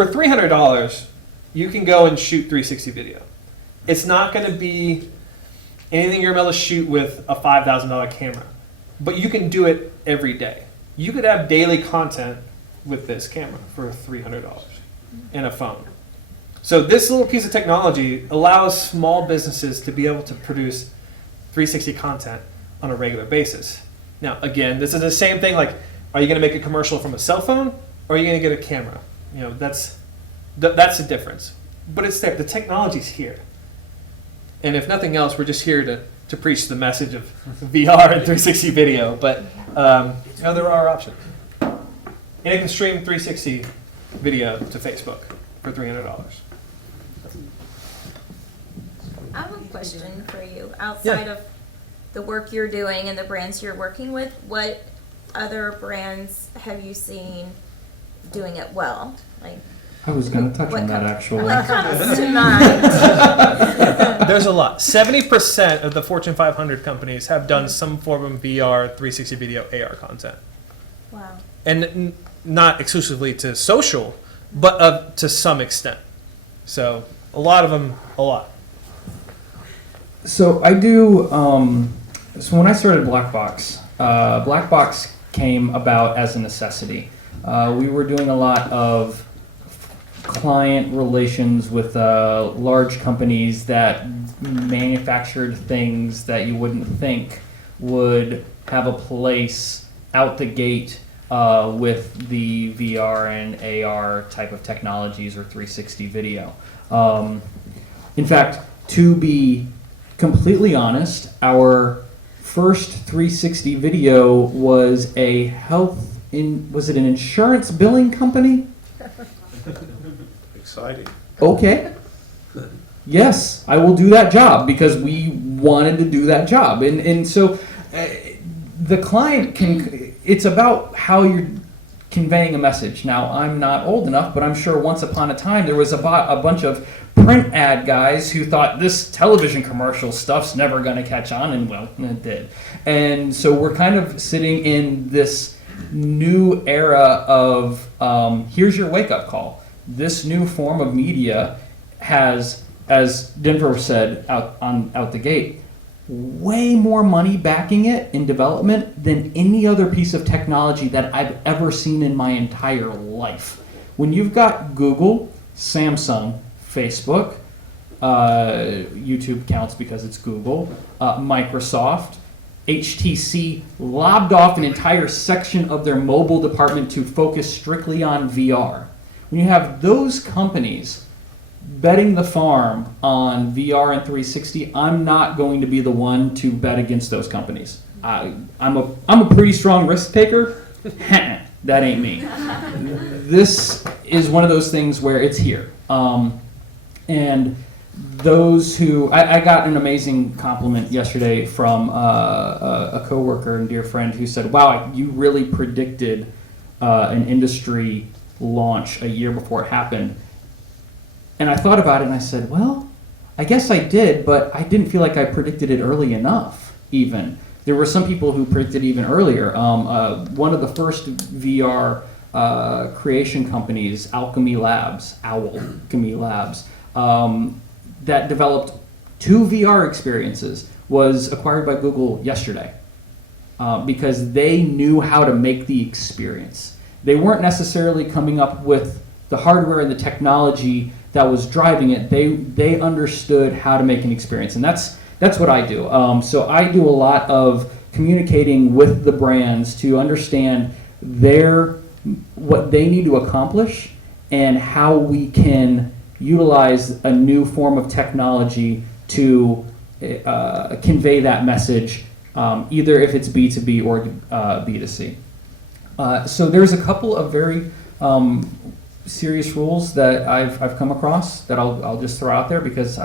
$300, you can go and shoot 360 video. It's not going to be anything you're able to shoot with a $5,000 camera, but you can do it every day. You could have daily content with this camera for $300 and a phone. So this little piece of technology allows small businesses to be able to produce 360 content on a regular basis. Now, again, this is the same thing, like, are you going to make a commercial from a cell phone, or are you going to get a camera? That's the difference. But it's there. The technology's here. And if nothing else, we're just here to preach the message of VR and 360 video. But there are options. And you can stream 360 video to Facebook for $300. I have a question for you. Outside of the work you're doing and the brands you're working with, what other brands have you seen doing it well? Like, I was going to touch on that actually. What comes to mind? There's a lot. 70% of the Fortune 500 companies have done some form of VR 360 video AR content. Wow. And not exclusively to social, but to some extent. So a lot of them, a lot. So I do. So when I started Blackbox, Blackbox came about as a necessity. We were doing a lot of client relations with large companies that manufactured things that you wouldn't think would have a place out the gate with the VR and AR type of technologies or 360 video. In fact, to be completely honest, our first 360 video was was it an insurance billing company? Exciting. Okay. Yes, I will do that job because we wanted to do that job. And so the client it's about how you're conveying a message. Now, I'm not old enough, but I'm sure once upon a time there was a bunch of print ad guys who thought this television commercial stuff's never going to catch on, and well, it did. And so we're kind of sitting in this new era of here's your wake-up call. This new form of media has, as Denver said out the gate, way more money backing it in development than any other piece of technology that I've ever seen in my entire life. When you've got Google, Samsung, Facebook, YouTube counts because it's Google, Microsoft, HTC lobbed off an entire section of their mobile department to focus strictly on VR. When you have those companies betting the farm on VR and 360, I'm not going to be the one to bet against those companies. I'm a pretty strong risk taker. That ain't me. This is one of those things where it's here. And those who, I got an amazing compliment yesterday from a coworker and dear friend who said, wow, you really predicted an industry launch a year before it happened. And I thought about it and I said, well, I guess I did, but I didn't feel like I predicted it early enough, even. There were some people who predicted even earlier. One of the first VR creation companies, Alchemy Labs, that developed 2 VR experiences, was acquired by Google yesterday because they knew how to make the experience. They weren't necessarily coming up with the hardware and the technology that was driving it. They understood how to make an experience, and that's what I do. So I do a lot of communicating with the brands to understand what they need to accomplish and how we can utilize a new form of technology to convey that message, either if it's B2B or B2C. So there's a couple of very serious rules that I've come across that I'll just throw out there because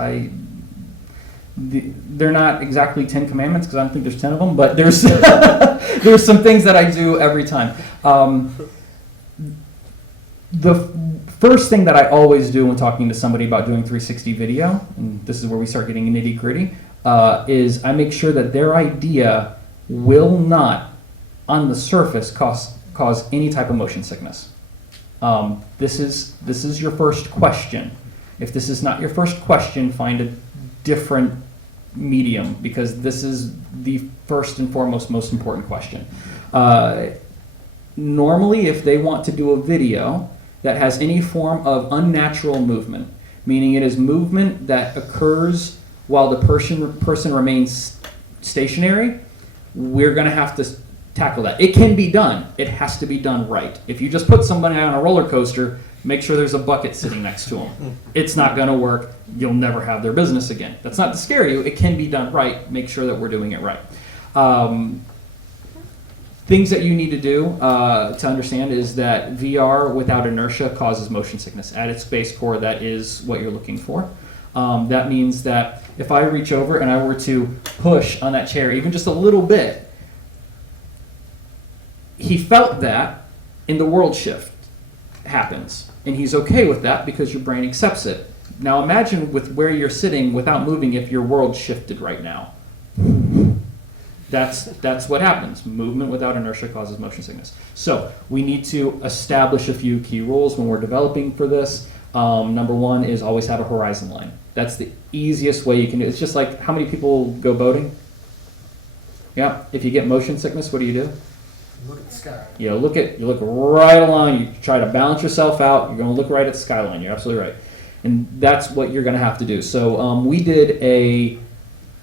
they're not exactly 10 commandments because I don't think there's 10 of them, but there's there's some things that I do every time. The first thing that I always do when talking to somebody about doing 360 video, and this is where we start getting nitty gritty, is I make sure that their idea will not, on the surface, cause any type of motion sickness. This is your first question. If this is not your first question, find a different medium because this is the first and foremost most important question. Normally, if they want to do a video that has any form of unnatural movement, meaning it is movement that occurs while the person remains stationary, we're going to have to tackle that. It can be done. It has to be done right. If you just put somebody on a roller coaster, make sure there's a bucket sitting next to them. It's not going to work. You'll never have their business again. That's not to scare you. It can be done right. Make sure that we're doing it right. Things that you need to do to understand is that VR without inertia causes motion sickness. At its base core, that is what you're looking for. That means that if I reach over and I were to push on that chair even just a little bit, he felt that, and the world shift happens. And he's okay with that because your brain accepts it. Now imagine with where you're sitting without moving if your world shifted right now. That's what happens. Movement without inertia causes motion sickness. So we need to establish a few key rules when we're developing for this. Number one is always have a horizon line. That's the easiest way you can do it. It's just like how many people go boating? Yeah, if you get motion sickness, what do? Look at the sky. You look right along, you try to balance yourself out, you're going to look right at the skyline, you're absolutely right. And that's what you're going to have to do. So we did a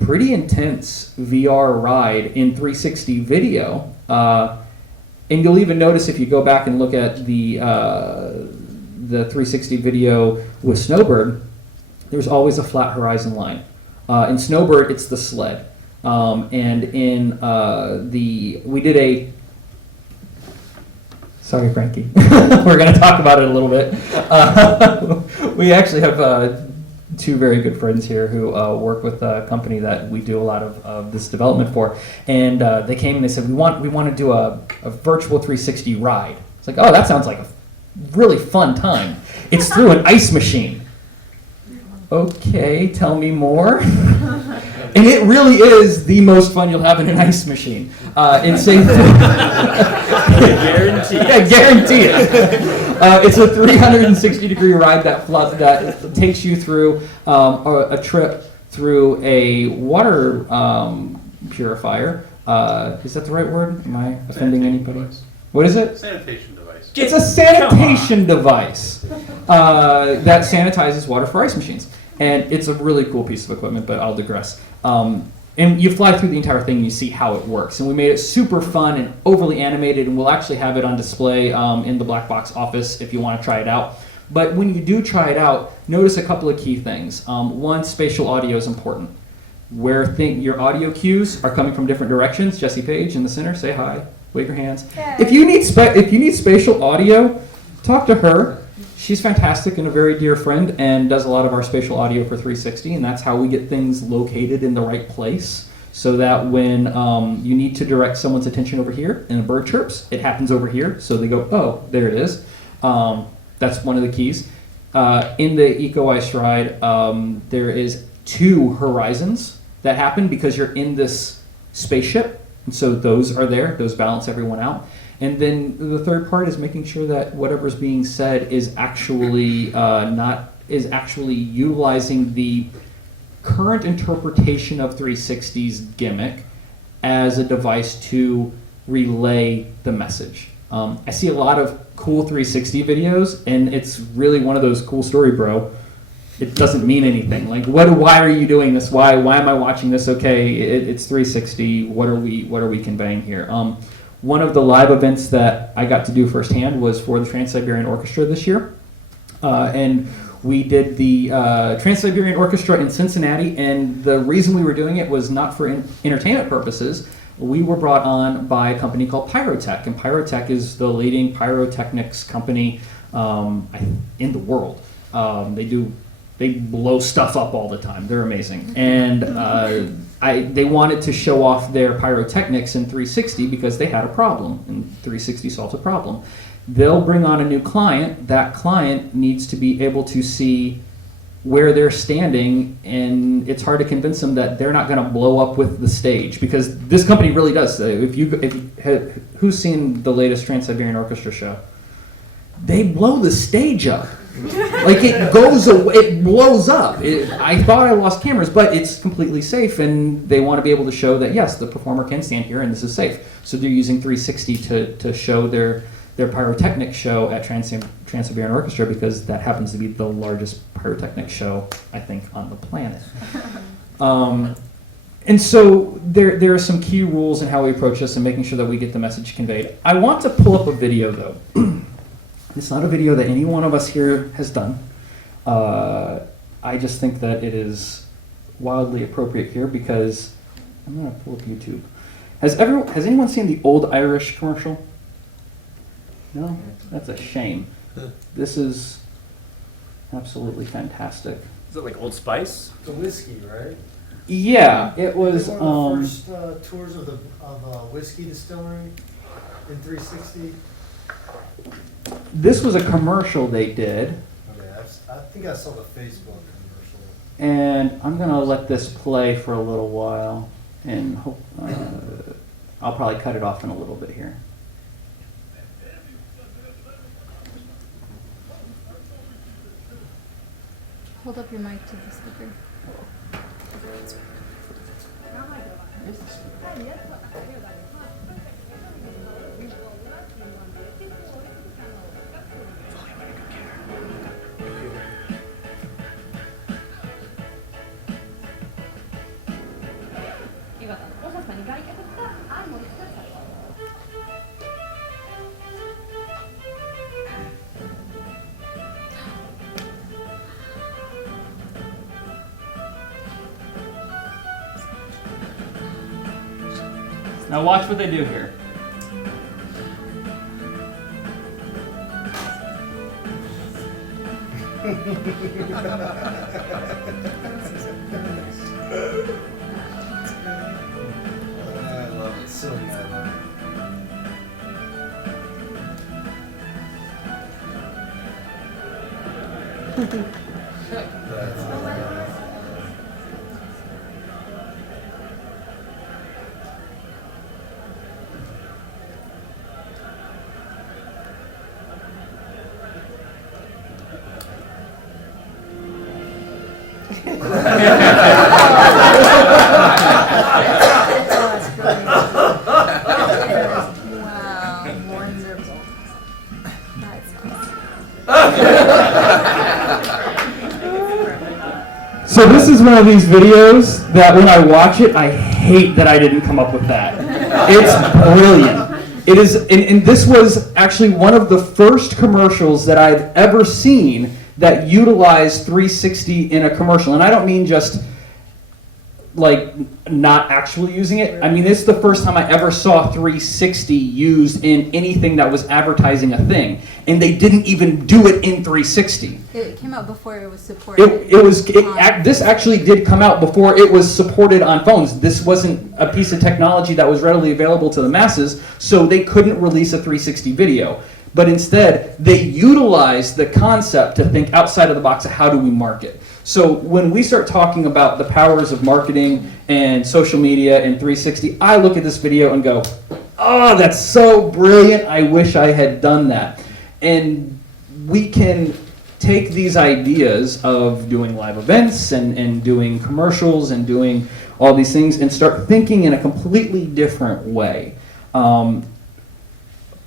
pretty intense VR ride in 360 video. And you'll even notice if you go back and look at the 360 video with Snowbird, there's always a flat horizon line. In Snowbird, it's the sled. And in we did a, sorry Frankie, we're going to talk about it a little bit. We actually have two very good friends here who work with a company that we do a lot of this development for, and they came and they said we want to do a virtual 360 ride. It's like, oh, that sounds like a really fun time. It's through an ice machine. Okay, tell me more. And it really is the most fun you'll have in an ice machine. It's a Guarantee it. Yeah, guarantee it. It's a 360-degree ride that takes you through a trip through a water purifier. Is that the right word? Am I offending anybody? What is it? Sanitation device. It's a sanitation device that sanitizes water for ice machines. And it's a really cool piece of equipment, but I'll digress. And you fly through the entire thing and you see how it works. And we made it super fun and overly animated, and we'll actually have it on display in the Black Box office if you want to try it out. But when you do try it out, notice a couple of key things. One, spatial audio is important. Where your audio cues are coming from different directions. Jesse Page in the center, say hi, wave your hands. Hey. If you need spatial audio, talk to her. She's fantastic and a very dear friend and does a lot of our spatial audio for 360, and that's how we get things located in the right place so that when you need to direct someone's attention over here and a bird chirps, it happens over here, so they go, oh, there it is. That's one of the keys. In the Eco Ice ride, there is 2 horizons that happen because you're in this spaceship, and so those are there, those balance everyone out. And then the third part is making sure that whatever's being said is actually utilizing the current interpretation of 360's gimmick as a device to relay the message. I see a lot of cool 360 videos, and it's really one of those cool story, bro. It doesn't mean anything. Like, why are you doing this? Why am I watching this? Okay, it's 360. What are we conveying here? One of the live events that I got to do firsthand was for the Trans-Siberian Orchestra this year. And we did the Trans-Siberian Orchestra in Cincinnati, and the reason we were doing it was not for entertainment purposes. We were brought on by a company called Pyrotech, and Pyrotech is the leading pyrotechnics company in the world. They blow stuff up all the time. They're amazing. And they wanted to show off their pyrotechnics in 360 because they had a problem, and 360 solves a problem. They'll bring on a new client. That client needs to be able to see where they're standing, and it's hard to convince them that they're not going to blow up with the stage, because this company really does. Who's seen the latest Trans-Siberian Orchestra show? They blow the stage up. Like, it goes away, it blows up. I thought I lost cameras, but it's completely safe, and they want to be able to show that, yes, the performer can stand here and this is safe. So they're using 360 to show their pyrotechnic show at Trans-Siberian Orchestra, because that happens to be the largest pyrotechnic show, I think, on the planet. And so there are some key rules in how we approach this and making sure that we get the message conveyed. I want to pull up a video, though. It's not a video that any one of us here has done. I just think that it is wildly appropriate here because I'm going to pull up YouTube. Has anyone seen the Old Irish commercial? No? That's a shame. This is absolutely fantastic. Is it like Old Spice? The whiskey, right? Yeah, it was. One of the first tours of whiskey distillery in 360. this was a commercial they did, Okay, I think I saw the Facebook commercial. and I'm gonna let this play for a little while, and hope, I'll probably cut it off in a little bit here. Hold up your mic to the speaker. Now watch what they do here. I love it so much. Wow, wonderful. So this is one of these videos that when I watch it, I hate that I didn't come up with that. It's brilliant. It is, and this was actually one of the first commercials that I've ever seen that utilized 360 in a commercial. And I don't mean just like not actually using it. I mean, it's the first time I ever saw 360 used in anything that was advertising a thing. And they didn't even do it in 360. It came out before it was supported. This actually did come out before it was supported on phones. This wasn't a piece of technology that was readily available to the masses, so they couldn't release a 360 video. But instead, they utilized the concept to think outside of the box of how do we market. So when we start talking about the powers of marketing and social media and 360, I look at this video and go, oh, that's so brilliant. I wish I had done that. And we can take these ideas of doing live events and doing commercials and doing all these things and start thinking in a completely different way.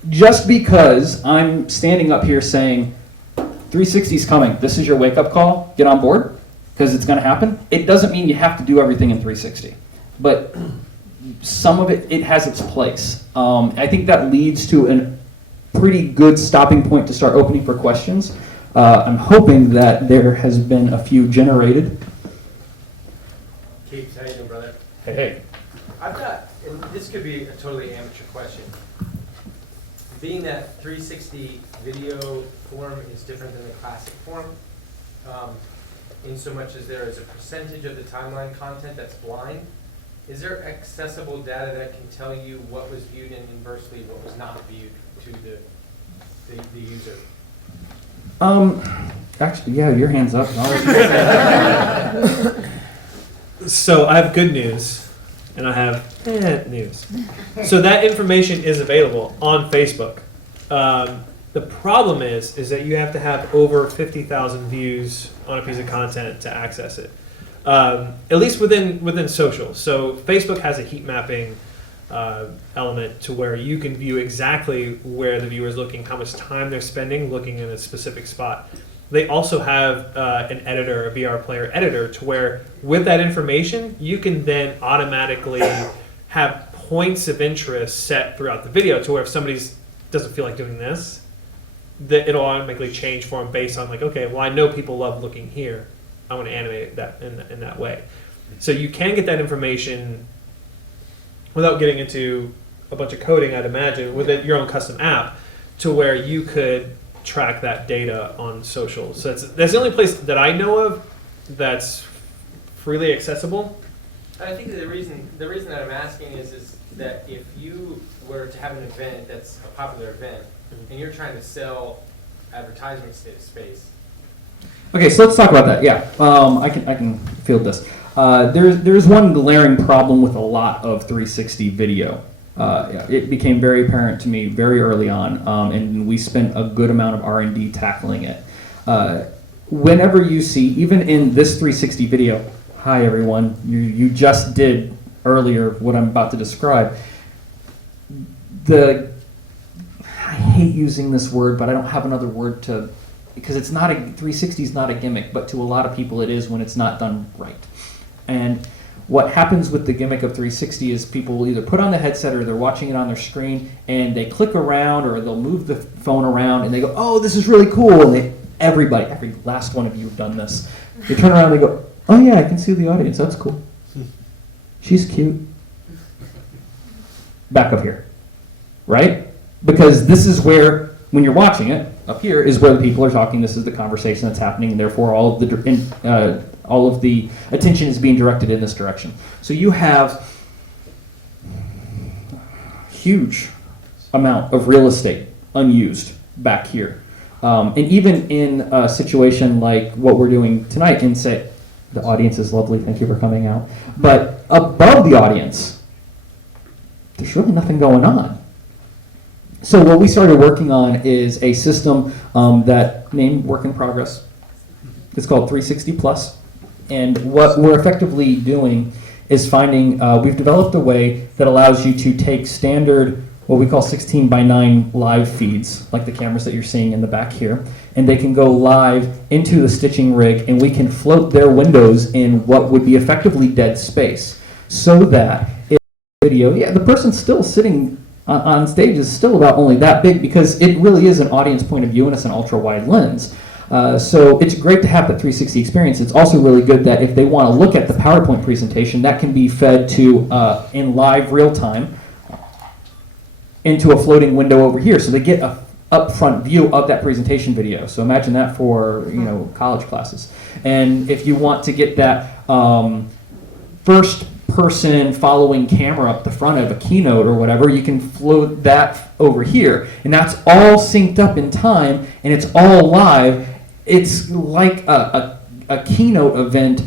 Just because I'm standing up here saying 360 is coming, this is your wake-up call, get on board, because it's going to happen, it doesn't mean you have to do everything in 360. But some of it has its place. I think that leads to a pretty good stopping point to start opening for questions. I'm hoping that there has been a few generated. Keith, how you doing, brother? Hey. I've got, and this could be a totally amateur question. Being that 360 video form is different than the classic form, in so much as there is a percentage of the timeline content that's blind, is there accessible data that can tell you what was viewed and inversely what was not viewed to the user? Actually, yeah, your hand's up. So I have good news, and I have news. So that information is available on Facebook. The problem is that you have to have over 50,000 views on a piece of content to access it. At least within social. So Facebook has a heat mapping element to where you can view exactly where the viewer is looking, how much time they're spending looking in a specific spot. They also have an editor, a VR player editor, to where with that information, you can then automatically have points of interest set throughout the video to where if somebody doesn't feel like doing this, that it'll automatically change for them based on like, okay, well, I know people love looking here. I want to animate that in that way. So you can get that information without getting into a bunch of coding, I'd imagine, with your own custom app to where you could track that data on social. So that's the only place that I know of that's freely accessible. I think that the reason that I'm asking is that if you were to have an event that's a popular event, and you're trying to sell advertisement space. Okay, so let's talk about that. Yeah, I can field this. There's one glaring problem with a lot of 360 video. It became very apparent to me very early on, and we spent a good amount of R&D tackling it. Whenever you see, even in this 360 video, hi everyone, you just did earlier what I'm about to describe. I hate using this word, but I don't have another word to, because it's not 360 is not a gimmick, but to a lot of people it is when it's not done right. And what happens with the gimmick of 360 is people will either put on the headset or they're watching it on their screen and they click around or they'll move the phone around and they go, oh, this is really cool. And every last one of you have done this. They turn around and they go, oh yeah, I can see the audience. That's cool. She's cute. Back up here. Right? Because this is where, when you're watching it, up here is where the people are talking. This is the conversation that's happening, and therefore all of the attention is being directed in this direction. So you have huge amount of real estate unused back here. And even in a situation like what we're doing tonight, and say, the audience is lovely, thank you for coming out, but above the audience, there's really nothing going on. So what we started working on is a system that named Work in Progress. It's called 360 Plus. And what we're effectively doing is finding, we've developed a way that allows you to take standard, what we call 16:9 live feeds, like the cameras that you're seeing in the back here, and they can go live into the stitching rig, and we can float their windows in what would be effectively dead space, so that if video, the person's still sitting on stage is still about only that big, because it really is an audience point of view and it's an ultra wide lens. So it's great to have that 360 experience. It's also really good that if they want to look at the PowerPoint presentation, that can be fed to in live real time into a floating window over here, so they get a upfront view of that presentation video. So imagine that for college classes. And if you want to get that first person following camera up the front of a keynote or whatever, you can float that over here, and that's all synced up in time and it's all live. It's like a keynote event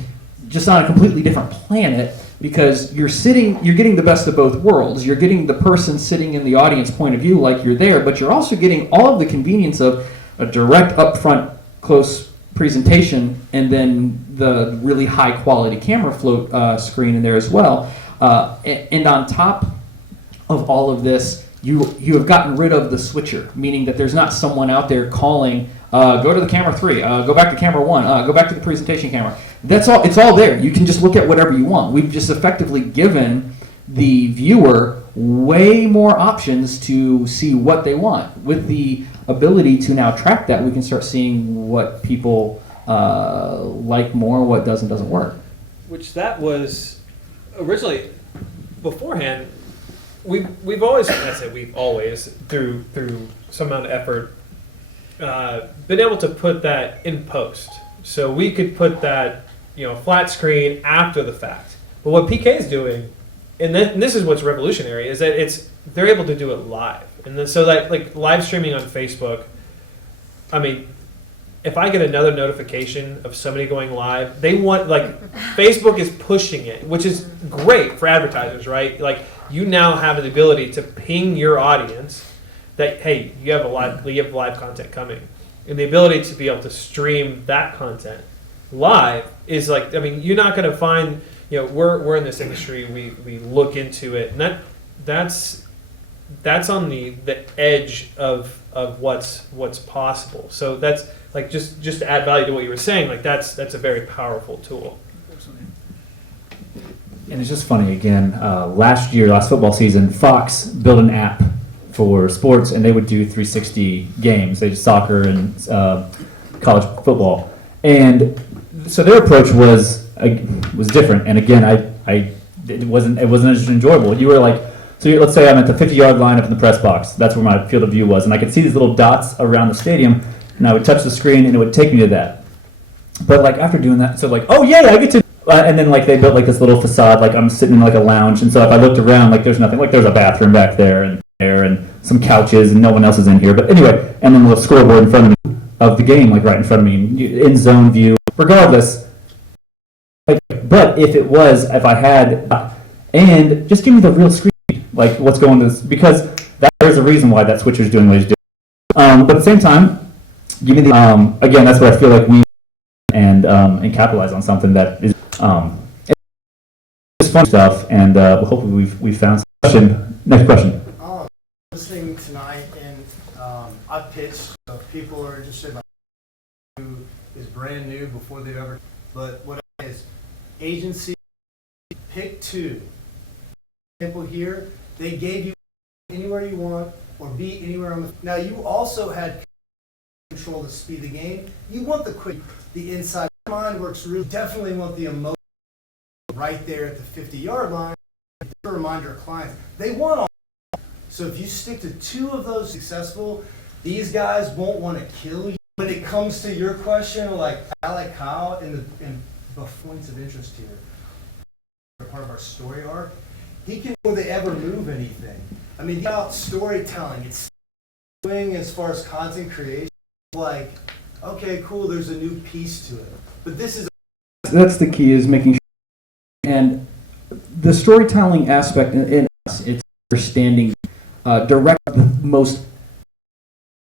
just on a completely different planet, because you're getting the best of both worlds. You're getting the person sitting in the audience point of view like you're there, but you're also getting all of the convenience of a direct upfront close presentation and then the really high quality camera float screen in there as well. And on top of all of this, you have gotten rid of the switcher, meaning that there's not someone out there calling, go to the camera 3, go back to camera 1, go back to the presentation camera. That's all. It's all there. You can just look at whatever you want. We've just effectively given the viewer way more options to see what they want. With the ability to now track that, we can start seeing what people like more, what doesn't work. Which that was originally, beforehand, we've always through some amount of effort been able to put that in post. So we could put that flat screen after the fact. But what PK is doing, and this is what's revolutionary, is that they're able to do it live. And then, so like live streaming on Facebook, I mean, if I get another notification of somebody going live, they want, Facebook is pushing it, which is great for advertisers, right? Like, you now have the ability to ping your audience that, hey, you have live content coming. And the ability to be able to stream that content live is you're not going to find, we're in this industry, we look into it, and that's on the edge of what's possible. So that's just to add value to what you were saying, that's a very powerful tool. And it's just funny, again, last football season, Fox built an app for sports, and they would do 360 games. They did soccer and college football. And so their approach was different. And again, it wasn't as enjoyable. You were let's say I'm at the 50-yard line up in the press box. That's where my field of view was. And I could see these little dots around the stadium, and I would touch the screen, and it would take me to that. But after doing that, so oh yeah, I get to and then like they built like this little facade, like I'm sitting in like a lounge, and so if I looked around, like there's nothing, like there's a bathroom back there and some couches, and no one else is in here. But anyway, and then the scoreboard in front of me of the game, like right in front of me, in zone view. Regardless, like, but if I had, and just give me the real screen, like what's going to this, because there's a reason why that switcher's doing what he's doing. But at the same time, give me the again, that's where I feel like we and capitalize on something that is it's fun stuff, and hopefully we've found some. Next question. Listening tonight, and I pitched, so people are interested about who is brand new before they've ever. But what is agency? Pick two. Example here, they gave you anywhere you want or be anywhere on the. Now you also had control the speed of the game. You want the quick, the inside mind works really. Definitely want the emotion right there at the 50-yard line. To remind our clients, they want all. So if you stick to two of those successful, these guys won't want to kill you. When it comes to your question, like Kyle and the points of interest here, part of our story arc, he can before they ever move anything. I mean, about storytelling, it's doing as far as content creation. Like, okay, cool, there's a new piece to it, but this is. That's the key, is making sure, and the storytelling aspect in us, it's understanding direct the most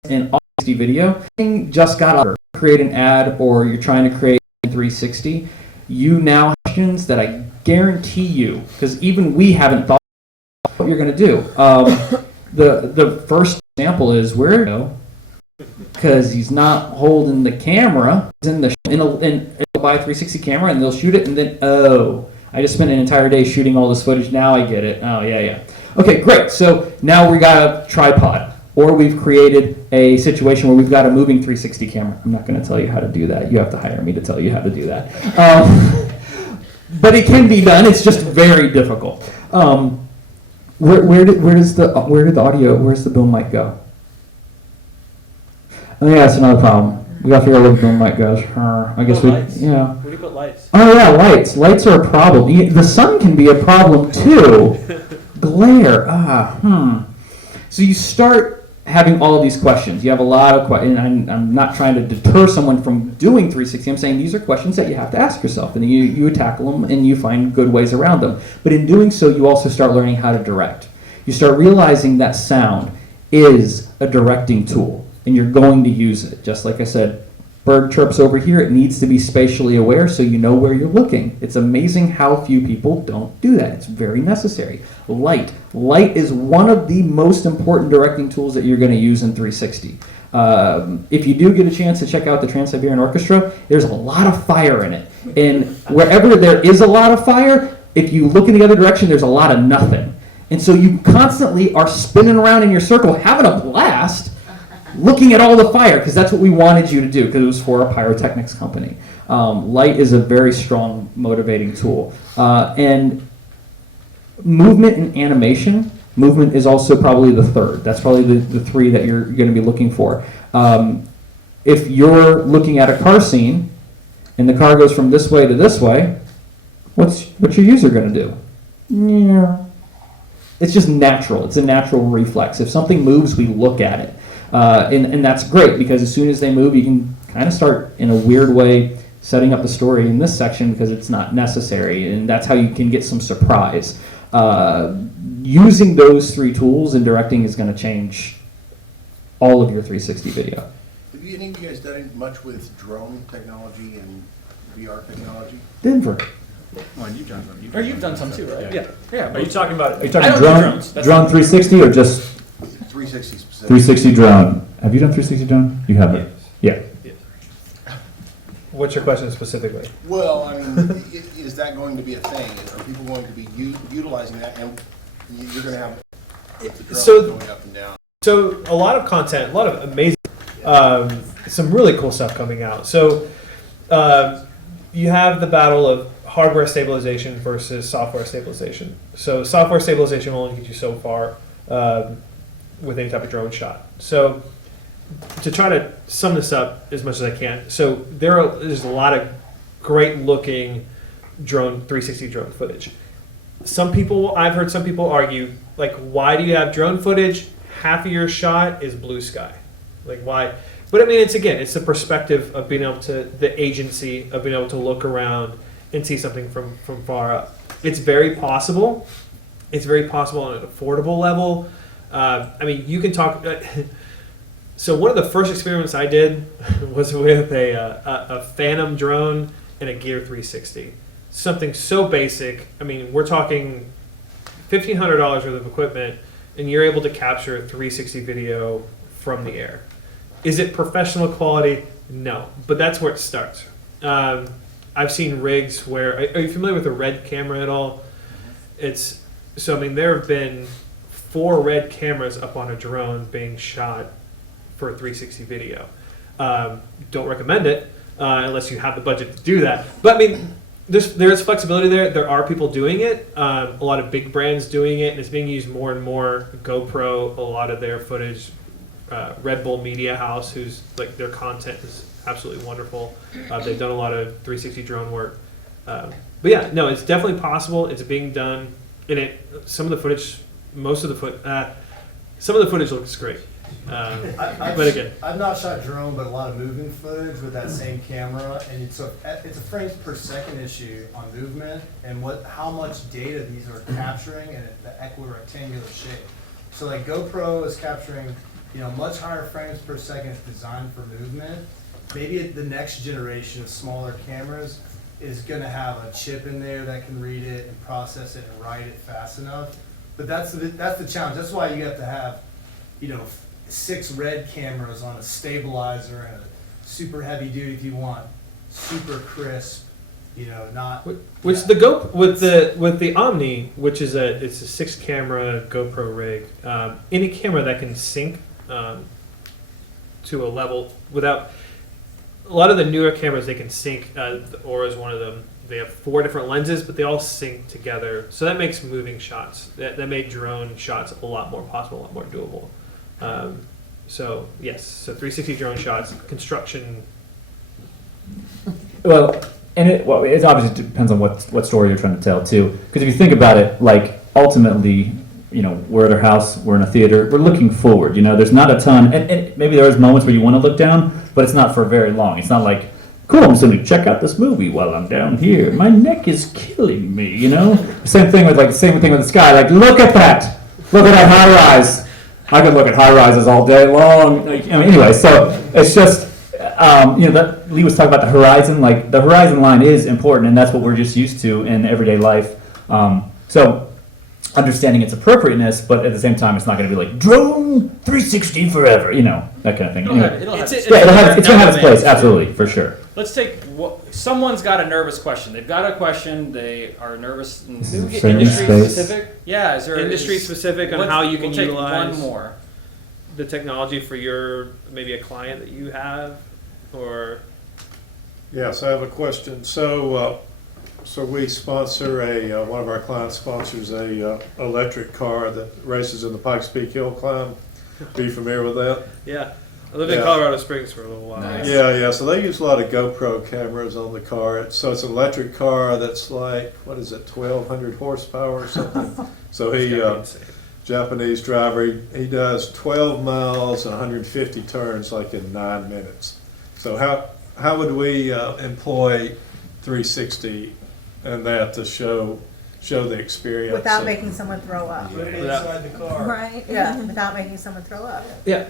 in 360 video. Just got to create an ad, or you're trying to create 360. You now have questions that I guarantee you, because even we haven't thought what you're going to do. The first example is where you go, because he's not holding the camera. He's in a buy 360 camera, and they'll shoot it, and then I just spent an entire day shooting all this footage. Now I get it. Oh yeah. Okay, great. So now we got a tripod, or we've created a situation where we've got a moving 360 camera. I'm not going to tell you how to do that. You have to hire me to tell you how to do that. But it can be done. It's just very difficult. Where did the audio? Where's the boom mic go? Oh yeah, that's another problem. We got to figure out where the boom mic goes. I guess Where do you put lights? Oh yeah, lights. Lights are a problem. The sun can be a problem too. Glare. So you start having all of these questions. You have a lot of questions, and I'm not trying to deter someone from doing 360. I'm saying these are questions that you have to ask yourself, and you tackle them, and you find good ways around them. But in doing so, you also start learning how to direct. You start realizing that sound is a directing tool, and you're going to use it. Just like I said, bird chirps over here, it needs to be spatially aware so you know where you're looking. It's amazing how few people don't do that. It's very necessary. Light. Light is one of the most important directing tools that you're going to use in 360. If you do get a chance to check out the Trans-Siberian Orchestra, there's a lot of fire in it. And wherever there is a lot of fire, if you look in the other direction, there's a lot of nothing. And so you constantly are spinning around in your circle, having a blast, looking at all the fire, because that's what we wanted you to do, because it was for a pyrotechnics company. Light is a very strong motivating tool. And movement and animation. Movement is also probably the third. That's probably the three that you're going to be looking for. If you're looking at a car scene, and the car goes from this way to this way, what's your user going to do? Yeah. It's just natural. It's a natural reflex. If something moves, we look at it. And that's great, because as soon as they move, you can kind of start, in a weird way, setting up the story in this section, because it's not necessary, and that's how you can get some surprise. Using those three tools in directing is going to change all of your 360 video. Have any of you guys done much with drone technology and VR technology? Denver. Well, you've done some. You've done some too, right? Yeah. Are you talking about? Are you talking drone 360 or just 360 specific? 360 drone? Have you done 360 drone? You haven't. Yeah. What's your question specifically? Well, I mean, is that going to be a thing? Are people going to be utilizing that, and you're going to have the drones going up and down? So a lot of content, a lot of amazing, some really cool stuff coming out. So you have the battle of hardware stabilization versus software stabilization. So software stabilization will only get you so far with any type of drone shot. So to try to sum this up as much as I can, so there's a lot of great looking drone 360 drone footage. I've heard some people argue, like, why do you have drone footage? Half of your shot is blue sky. Like, why? But I mean, it's the perspective of being able to, the agency of being able to look around and see something from far up. It's very possible. It's very possible on an affordable level. I mean, you can talk. So one of the first experiments I did was with a Phantom drone and a Gear 360. Something so basic. I mean, we're talking $1,500 worth of equipment, and you're able to capture 360 video from the air. Is it professional quality? No, but that's where it starts. I've seen rigs where, are you familiar with a Red camera at all? I mean, there have been 4 Red cameras up on a drone being shot for 360 video. Don't recommend it unless you have the budget to do that. But I mean, there's flexibility there. There are people doing it. A lot of big brands doing it, and it's being used more and more. GoPro, a lot of their footage. Red Bull Media House, who's like, their content is absolutely wonderful. They've done a lot of 360 drone work. But yeah, no, it's definitely possible. It's being done. And some of the footage looks great. But again, I've not shot drone, but a lot of moving footage with that same camera, and it's a frames per second issue on movement and how much data these are capturing in the equirectangular shape. So like GoPro is capturing, much higher frames per second. It's designed for movement. Maybe the next generation of smaller cameras is going to have a chip in there that can read it and process it and write it fast enough. But that's the challenge. That's why you have to have, 6 Red cameras on a stabilizer and a super heavy duty if you want super crisp, not. Which with the Omni, which is it's a 6 camera GoPro rig. Any camera that can sync to a level without. A lot of the newer cameras, they can sync. The Aura is one of them. They have 4 different lenses, but they all sync together. So that makes moving shots, that made drone shots a lot more possible, a lot more doable. So yes, so 360 drone shots, construction. Well, it obviously depends on what story you're trying to tell too. Because if you think about it, like ultimately, we're at our house, we're in a theater, we're looking forward. There's not a ton, and maybe there's moments where you want to look down, but it's not for very long. It's not like, cool, I'm just going to check out this movie while I'm down here. My neck is killing me, Same thing with the sky. Like, look at that high rise. I could look at high rises all day long. Anyway, so it's just, that Lee was talking about the horizon. Like, the horizon line is important, and that's what we're just used to in everyday life. So understanding its appropriateness, but at the same time, it's not going to be like drone 360 forever, that kind of thing. It'll have it's going to have its place, absolutely, for sure. Let's take someone's got a nervous question. They've got a question. They are nervous. Industry specific. Yeah, is there industry specific on how you can we'll utilize one more. The technology for maybe a client that you have, or. Yes, I have a question. So we sponsor one of our clients sponsors a electric car that races in the Pikes Peak Hill Climb. Are you familiar with that? Yeah. I lived in Colorado Springs for a little while. Nice. Yeah. So they use a lot of GoPro cameras on the car. So it's an electric car that's like, 1,200 horsepower or something. So he, Japanese driver, he does 12 miles and 150 turns like in 9 minutes. So how would we employ 360 and that to show the experience without making someone throw up? Put it inside the car. Right. Yeah, without making someone throw up. Yeah.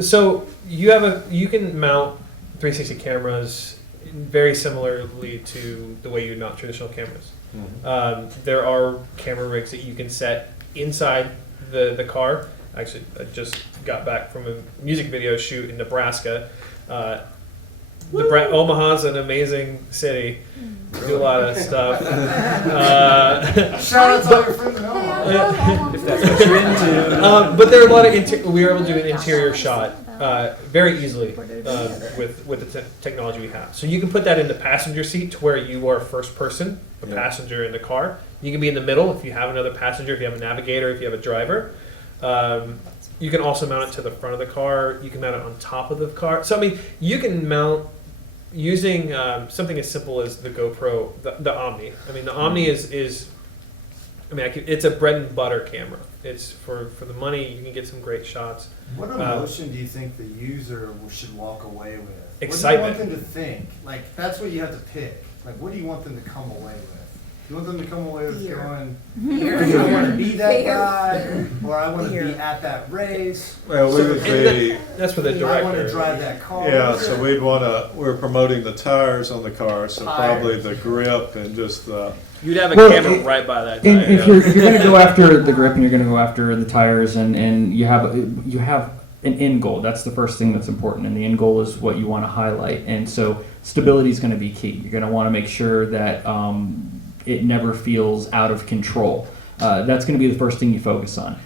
So you can mount 360 cameras very similarly to the way you would mount traditional cameras. Mm-hmm. There are camera rigs that you can set inside the car. Actually, I just got back from a music video shoot in Nebraska. Omaha's an amazing city. Do a lot of stuff. Shout out to all your friends in Omaha. If that's what you're into. But there are a lot of we were able to do an interior shot very easily with the technology we have. So you can put that in the passenger seat to where you are first person, a passenger in the car. You can be in the middle if you have another passenger, if you have a navigator, if you have a driver. You can also mount it to the front of the car. You can mount it on top of the car. So I mean, you can mount using something as simple as the GoPro, the Omni. I mean, the Omni is I mean, it's a bread and butter camera. It's for the money, you can get some great shots. What emotion do you think the user should walk away with? Excitement. What do you want them to think? Like, that's what you have to pick. Like, what do you want them to come away with? You want them to come away with going, I want to be that guy, or I want to be at that race. Well, we would be. That's for the I want director. to drive that car. Yeah, so we're promoting the tires on the car, so probably the grip and just the. You'd have a Well, camera right by that And tire. if you're going to go after the grip and you're going to go after the tires and you have an end goal, that's the first thing that's important, and the end goal is what you want to highlight. And so stability is going to be key. You're going to want to make sure that it never feels out of control. That's going to be the first thing you focus on.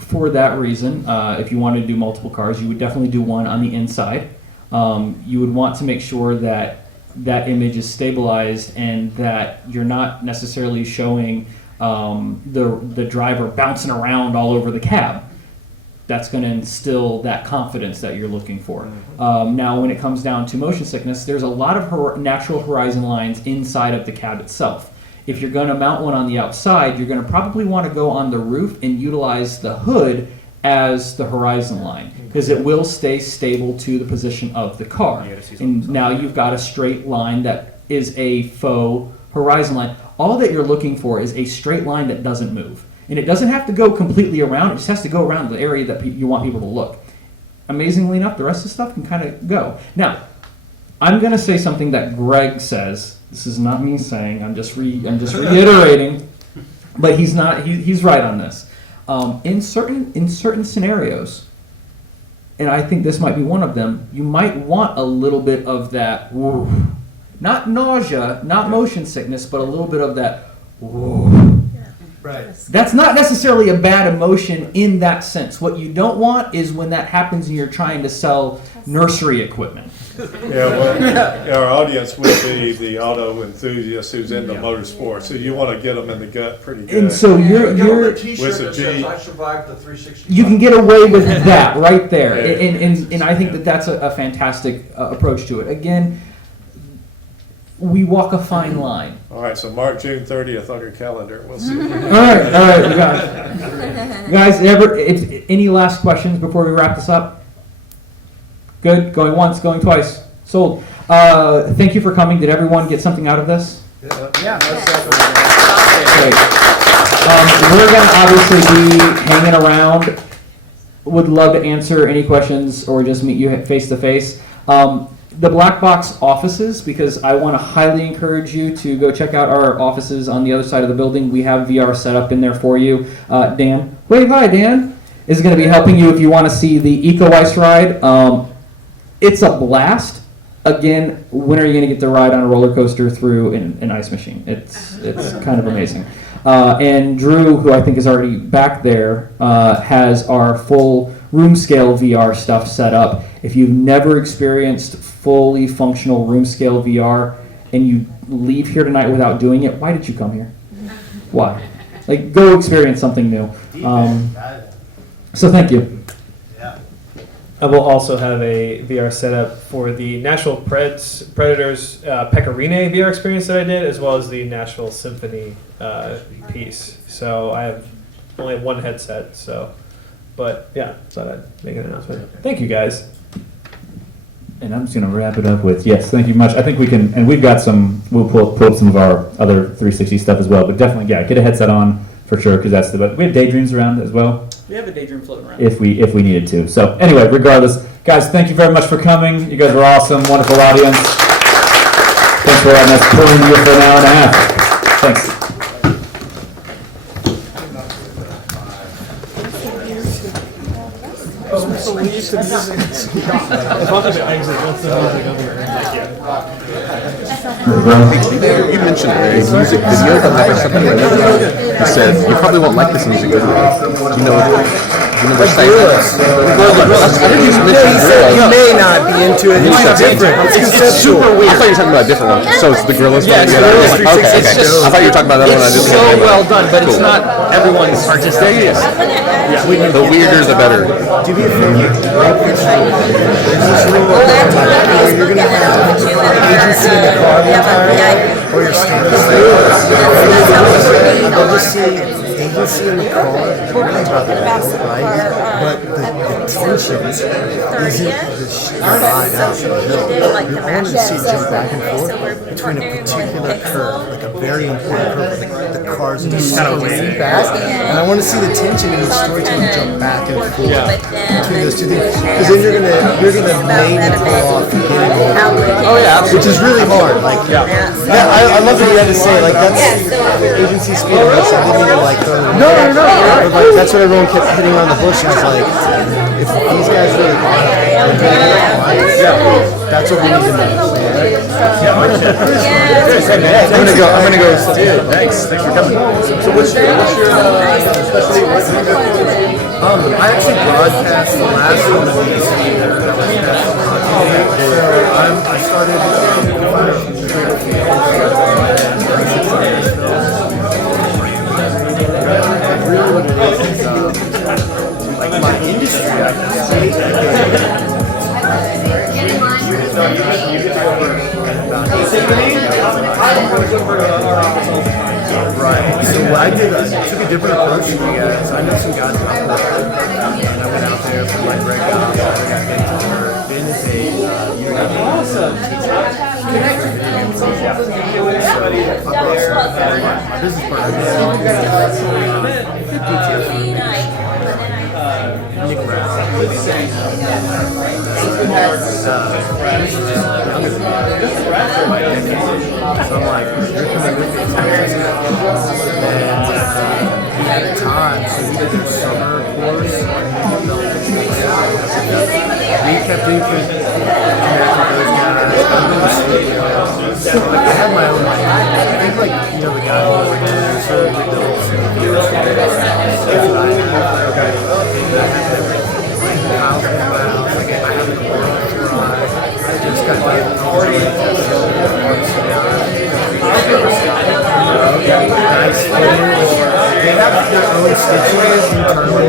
For that reason, if you wanted to do multiple cars, you would definitely do one on the inside. You would want to make sure that that image is stabilized and that you're not necessarily showing the driver bouncing around all over the cab. That's going to instill that confidence that you're looking for. Now, when it comes down to motion sickness, there's a lot of natural horizon lines inside of the cab itself. If you're going to mount one on the outside, you're going to probably want to go on the roof and utilize the hood as the horizon line, because it will stay stable to the position of the car. And now you've got a straight line that is a faux horizon line. All that you're looking for is a straight line that doesn't move. And it doesn't have to go completely around, it just has to go around the area that you want people to look. Amazingly enough, the rest of the stuff can kind of go. Now, I'm going to say something that Greg says. This is not me saying, I'm just reiterating, but he's right on this. In certain scenarios, and I think this might be one of them, you might want a little bit of that, woo, not nausea, not motion sickness, but a little bit of that, woo. Right. That's not necessarily a bad emotion in that sense. What you don't want is when that happens and you're trying to sell nursery equipment. Yeah, well, our audience would be the auto enthusiast who's into motorsports, so you want to get them in the gut pretty good. And so you're with T-shirt a that G. says I survived the 360. you can get away with that right there. Yeah. And I think that that's a fantastic approach to it. Again, we walk a fine line. All right, so mark June 30th on your calendar. We'll see. All right, we got it. Guys, any last questions before we wrap this up? Good, going once, going twice, sold. Thank you for coming. Did everyone get something out of this? Yeah. Great. We're going to obviously be hanging around. Would love to answer any questions or just meet you face to face. The Black Box offices, because I want to highly encourage you to go check out our offices on the other side of the building. We have VR set up in there for you. Dan, wave hi, Dan, is going to be helping you if you want to see the Eco Ice ride. It's a blast. Again, when are you going to get to ride on a roller coaster through an ice machine? It's kind of amazing. And Drew, who I think is already back there, has our full room scale VR stuff set up. If you've never experienced fully functional room scale VR and you leave here tonight without doing it, why did you come here? Why? Like, go experience something new. So thank you. I will also have a VR setup for the Nashville Predators Pecorine VR experience that I did, as well as the Nashville Symphony piece. So I only have one headset. But yeah, thought I'd make an announcement. Thank you guys. And I'm just going to wrap it up with, yes, thank you much. I think we can, and we've got we'll pull up some of our other 360 stuff as well, but definitely, yeah, get a headset on for sure, because that's we have Daydreams around as well. We have a Daydream floating around. If we needed to. So anyway, regardless, guys, thank you very much for coming. You guys were awesome, wonderful audience. Thanks for letting us pour into you for an hour and a half. Thanks. You mentioned a music video, but there was something I noticed. You said you probably won't like this music video. Do you know remember saying that. You may not be into it. It's different. It's super weird. I thought you were talking about a different one. So it's the Gorillas Yeah, one? it's Gorillas 360. Okay, It's okay. just- I thought you were talking about that one. I It's just so can't remember. well done, but it's Cool. not everyone's artistic. There it is. The weirder, the better. Do me a favor. You're gonna have agency in the car the entire time, or you're standing still. They'll just see agency in the car, right? But the tension isn't the ride out in the middle. You're wanting to see it jump back and forth between a particular curve, like a very important curve, like the cars are just kind of way fast. And I want to see the tension in the storytelling jump back and forth between those two things. Because then you're gonna maybe pull off getting over. Oh yeah, absolutely. Which is really hard. Like, I love what you had to say. Like, that's agency speed. That's I didn't mean to like throw it. No. But like, that's what everyone kept hitting around the bush. And it's like, if these guys really want it, that's what we need to know. I'm gonna go. Dude, thanks for coming. So what's your specialty? I actually broadcast the last one of these here. So I started. Really what it is like my industry. I Right. So what I did, I took a different approach from you guys. I know some guys out there, and I went out there for like Greg Goff, I got Ben Tomer. Ben is a Unity my business partner, Nick Rath. So I'm like, you're coming with me. And at the time, so we did their summer course. We kept doing connecting those guys. I had my own life. I think the guy over here, so we built some videos for this. That's what I have. Kyle's in my house. Like, I have a garage. I just got my nice footage. They have their own stitches internally,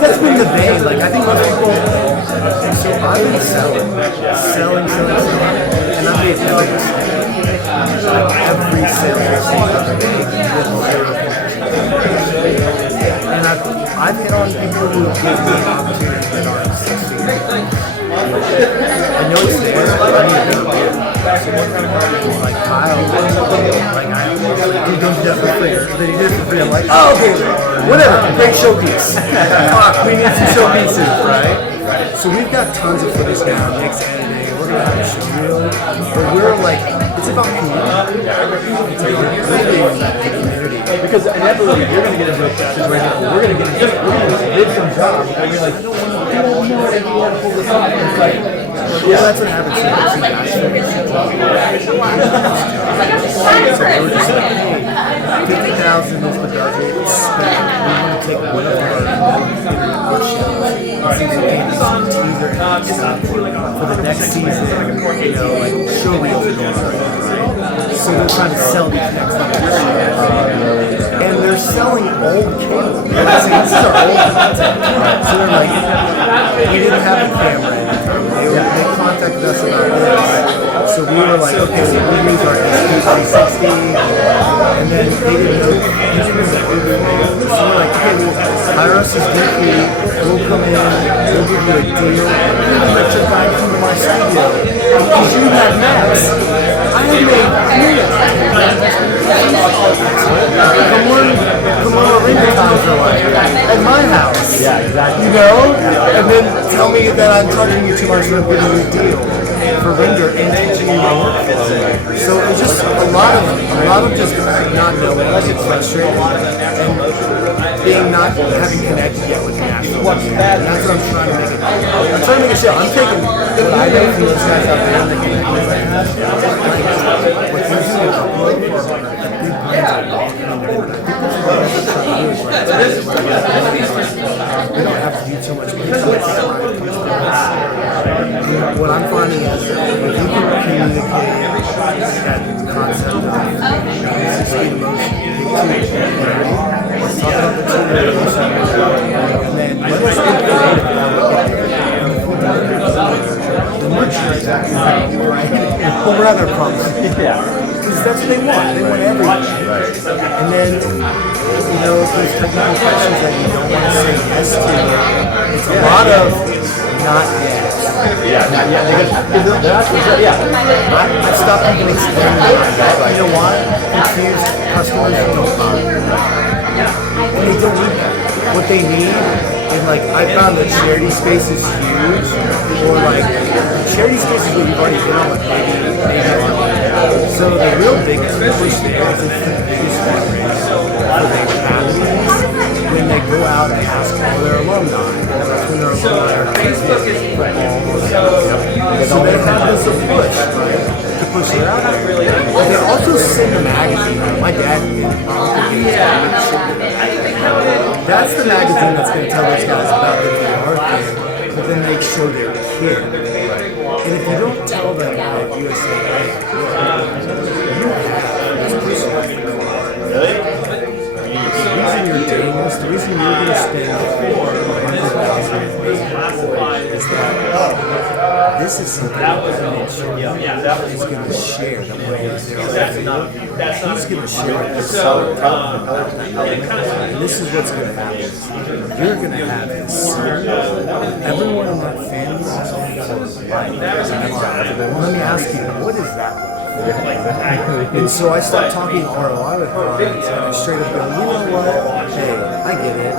that's been the vein. Like, I think most people. So I've been selling, and I've made every mistake. Like every sales mistake I've made. And I've hit on people who give me an opportunity that aren't succeeding. I know it's there, but I need to know it. Like Kyle, he goes to for free. Then he did it for free. I'm like, oh, okay, whatever, great showpiece. Fuck, we need some showpieces, right? So we've got tons of footage now, Nick's editing, we're gonna have a show reel, but we're like, it's about community. It's about community. Because inevitably you're gonna get into a situation where we're gonna get some jobs, and you're like, I don't know if you want to pull this off. It's like, yeah, that's what happens. So we're just like, hey, 50,000 is the budget. Spent. We want to take one of our for the next season, like show reels are going on, right? So they're trying to sell these next and they're selling old cable. This is our old content. So they're like, we didn't have a camera at the time. They contacted us about this. So we were like, okay, so we use our SP360, and then they didn't know. So we're like, okay, well, hire us as DP, we'll come in, we'll give you a deal, we'll let your guy come to my studio. Because you had Max, I had made come on a ringer time for like, at my house. Yeah, exactly. You know? And then tell me that I'm charging you too much for a good deal for render and teaching you my workflow. So it's just a lot of just not knowing, it's frustrating, and being not having connected yet with Nashville. And that's what I'm trying to make it. I'm trying to make a show. I'm taking what I know from those guys out there and the game that I have, don't have to do too much because what I'm finding is if you can communicate that concept of 360 emotion, let's talk about the two emotion, and then let's get creative about the merchandise, right? Well, rather promise. Yeah. Because that's what they want. They want everything. And then, you know, if there's technical questions that you don't want to say yes to, it's a lot of not yes. Yeah, not yet. I've stopped even explaining that. You know why? Confused customers don't come. When they don't need that. What they need is like, I found that charity space is huge. Or like, charity space is what you've already been on, like maybe so the real big push there is it's the biggest fundraiser for the academies when they go out and ask all their alumni. That's when their alumni are football. So they have this push, right, to push it out there. But they also send a magazine. My dad and my uncle gave us that's the magazine that's going to tell those guys about the VR thing, but then they show their kid. And if you don't tell them at USA, hey, look, you have this person. The reason you're doing this, the reason you're going to spend $100,000 is that this is something that is going to share the money that they're he's going to share it. And this is what's going to happen. You're going to have his son. Everyone in that family is going to have life. Well, let me ask you, what is that? And so I stopped talking ROI with clients and I straight up go, you know what? Hey, I get it.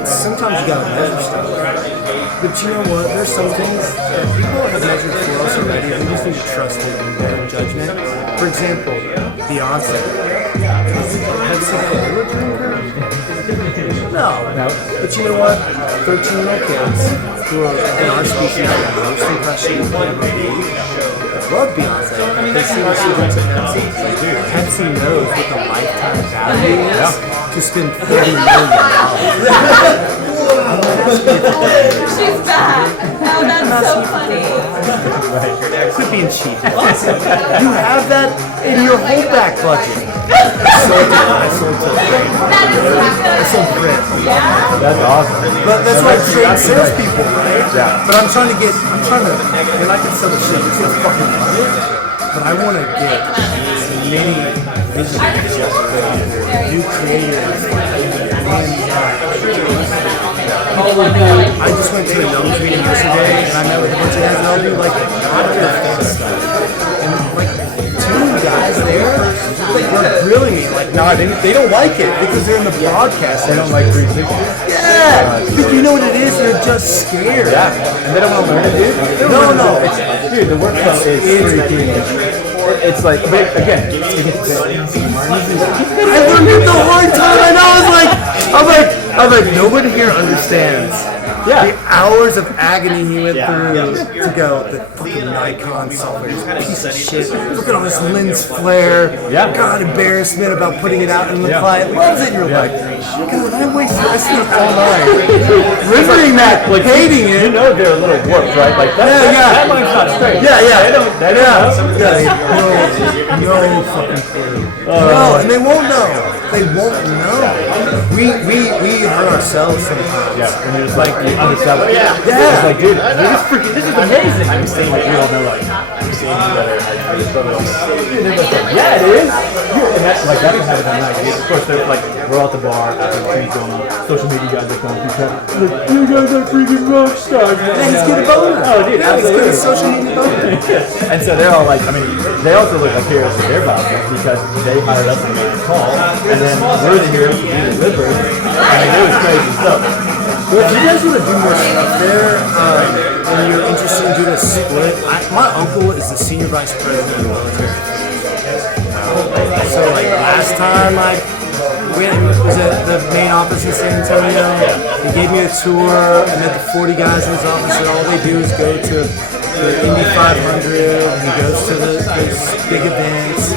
It's sometimes you gotta measure stuff. But you know what? There's some things that people have measured for us already. We just need to trust it in their judgment. For example, Beyonce. Is Pepsi a drinker? No. But you know what? 13-year-old kids who are in our species are the most impressionable ever be. Love Beyonce. They see what she drinks at Pepsi. Pepsi knows what the lifetime value is to spend $30 million. She's back. Oh, that's so funny. Quit being cheap. You have that in your holdback budget. I sold bread. That's awesome. But that's why I train salespeople, right? Yeah. But I'm trying to, and I can sell the shit, it's gonna fucking run it, but I want to get as many visionaries, new creators, I just went to a Young's meeting yesterday, and I met with a bunch of guys, and I'll do like podcast stuff. And like 2 guys there, like were grilling me, like, nah, they don't like it because they're in the broadcast. They don't like 360? Yeah, because you know what it is, they're just scared. Yeah, and they don't want to learn it, dude. No. Dude, the workflow is freaking. It's like, but again, I learned it the hard time, and I was like, nobody here understands the hours of agony he went through to go, the fucking Nikon software is a piece of shit. Look at all this lens flare. God, embarrassment about putting it out, and the client loves it. You're like, God, I wasted the rest of it all night rendering that, like, hating it. You know they're a little warped, right? Like that mine's not straight. They don't no fucking clue. No, and they won't know. They won't know. We hurt ourselves sometimes. Yeah, and you're just like, you undersell it. Yeah. It's like, dude, this is amazing. I'm saying, like, we all know, like, we're seeing each other. Yeah, it is. And that's like, that can happen at night. Of course, they're like, we're out the bar, trees going on, social media guys are coming through. Like, you guys are freaking rock stars. Yeah, he's getting a boner. Oh, dude, absolutely. He's getting a social media boner. And so they're all like, I mean, they also look like heroes to their bosses because they hired us to make the call, and then we're the heroes to be delivered. I mean, it was crazy stuff. Well, if you guys want to do more stuff there, and you're interested in doing a split, my uncle is the senior vice president of the military. So, like, last time I was at the main office in San Antonio, he gave me a tour. I met the 40 guys in his office, and all they do is go to the Indy 500. He goes to these big events,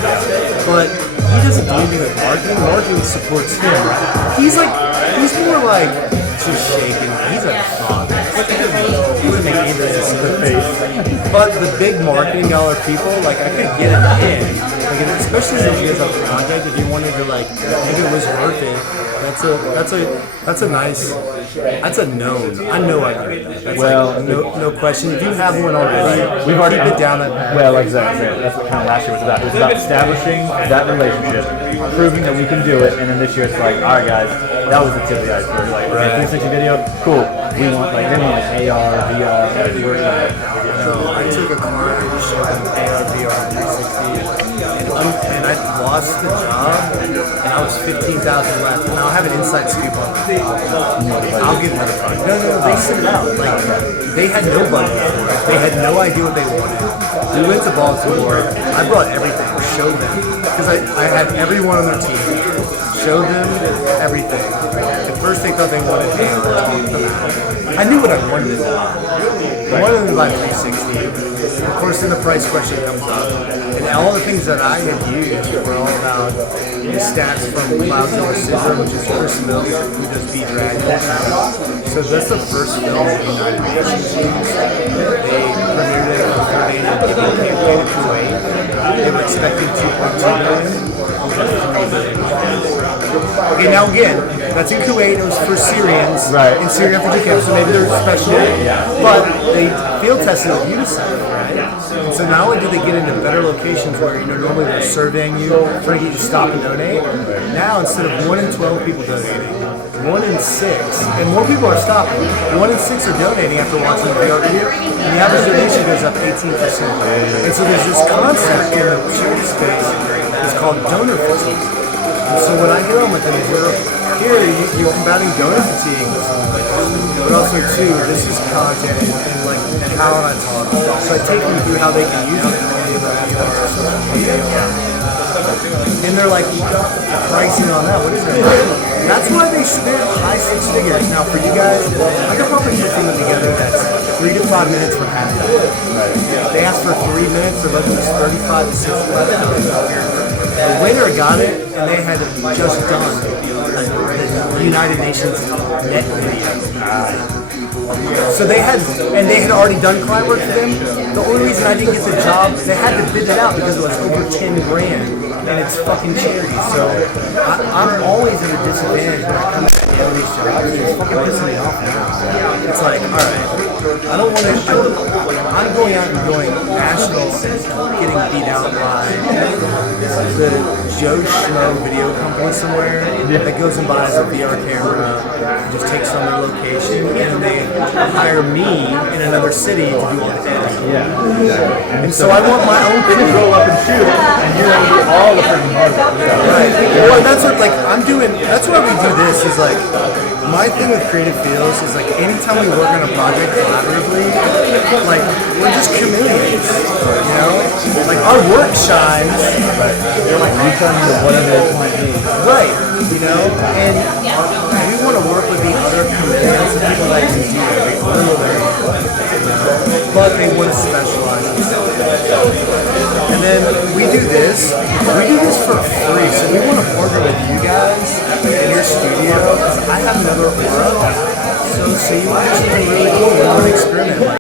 but he doesn't do anything with marketing. Marketing supports him. He's more like just shaking. He's a thought. He doesn't make any business in the face. But the big marketing dollar people, like I could get it in. Like, especially if you guys have a project, if you wanted to like, if it was worth it, that's a known. I know I can do that. That's like, no question. If you have one already, We've already keep it down that path. Well, exactly. That's what kind of last year was about. It was about establishing that relationship, proving that we can do it, and then this year it's like, all right, guys, that was the tip of the iceberg. Like, okay, 360 video, cool. We want like they want like AR, VR, like we're I took a car and just showed them AR, VR, 360, and I lost the job, and I was 15,000 left, and I'll have an inside scoop on it. I'll get another project. No, they sent it out. Like, they had no budget for it. They had no idea what they wanted. We went to Baltimore. I brought everything, showed them, because I had everyone on their team. Showed them everything. At first they thought they wanted I knew what I wanted them to buy. I wanted them to buy 360. Of course, then the price question comes up. And all the things that I had used were all about the stats from Cloud Killer Scissor, which is Chris Mills, who does B-Dragon. So that's the first film that United Nations used. They premiered it on Friday and giving campaign in Kuwait. They were expecting 2.2 million. Okay, now again, that's in Kuwait. It was for Syrians in Syrian refugee camps, so maybe they're special. But they field tested with UNICEF, right? And so not only do they get into better locations where normally they're surveying you, trying to get you to stop and donate. Now instead of 1 in 12 people donating, 1 in 6, and more people are stopping. 1 in 6 are donating after watching the VR video, and the average donation goes up 18%. And so there's this concept in the charity space. It's called donor fatigue. And so when I get on with them, here you're combating donor fatigue, but also too, this is content and how I talk. So I take them through how they can use it. And they're like, pricing on that, what is it? That's why they spend high 6 figures. Now for you guys, I could probably put something together that's 3 to 5 minutes for half an hour. They asked for 3 minutes, their budget was 35 to 65. The winner got it, and they had just done the United Nations net video. So they had already done client work for them. The only reason I didn't get the job, they had to bid it out because it was over 10 grand, and it's fucking charity. So I'm always at a disadvantage when I come to these jobs. It's fucking pissing me off now. It's like, all right, I don't want to. I'm going out and doing nationals, getting beat out by the Joe Schmo video company somewhere that goes and buys a VR camera, just takes on their location, and they hire me in another city to do all the editing. Yeah. And so I want my own crew to roll up and shoot, and you're gonna do all the freaking hard work. Right. Well, that's what I'm doing. That's why we do this. Is like my thing with Creative Fields is like anytime we work on a project collaboratively, like we're just chameleons. You know, like our work shines. Right. We're like you tell me whatever it might be. Right. You know, and we want to work with the other chameleons and people that can do it. But they want to specialize in something. And then we do this for free. So we want to partner with you guys in your studio because I have another aura. So say you want to do something really cool, we want to experiment.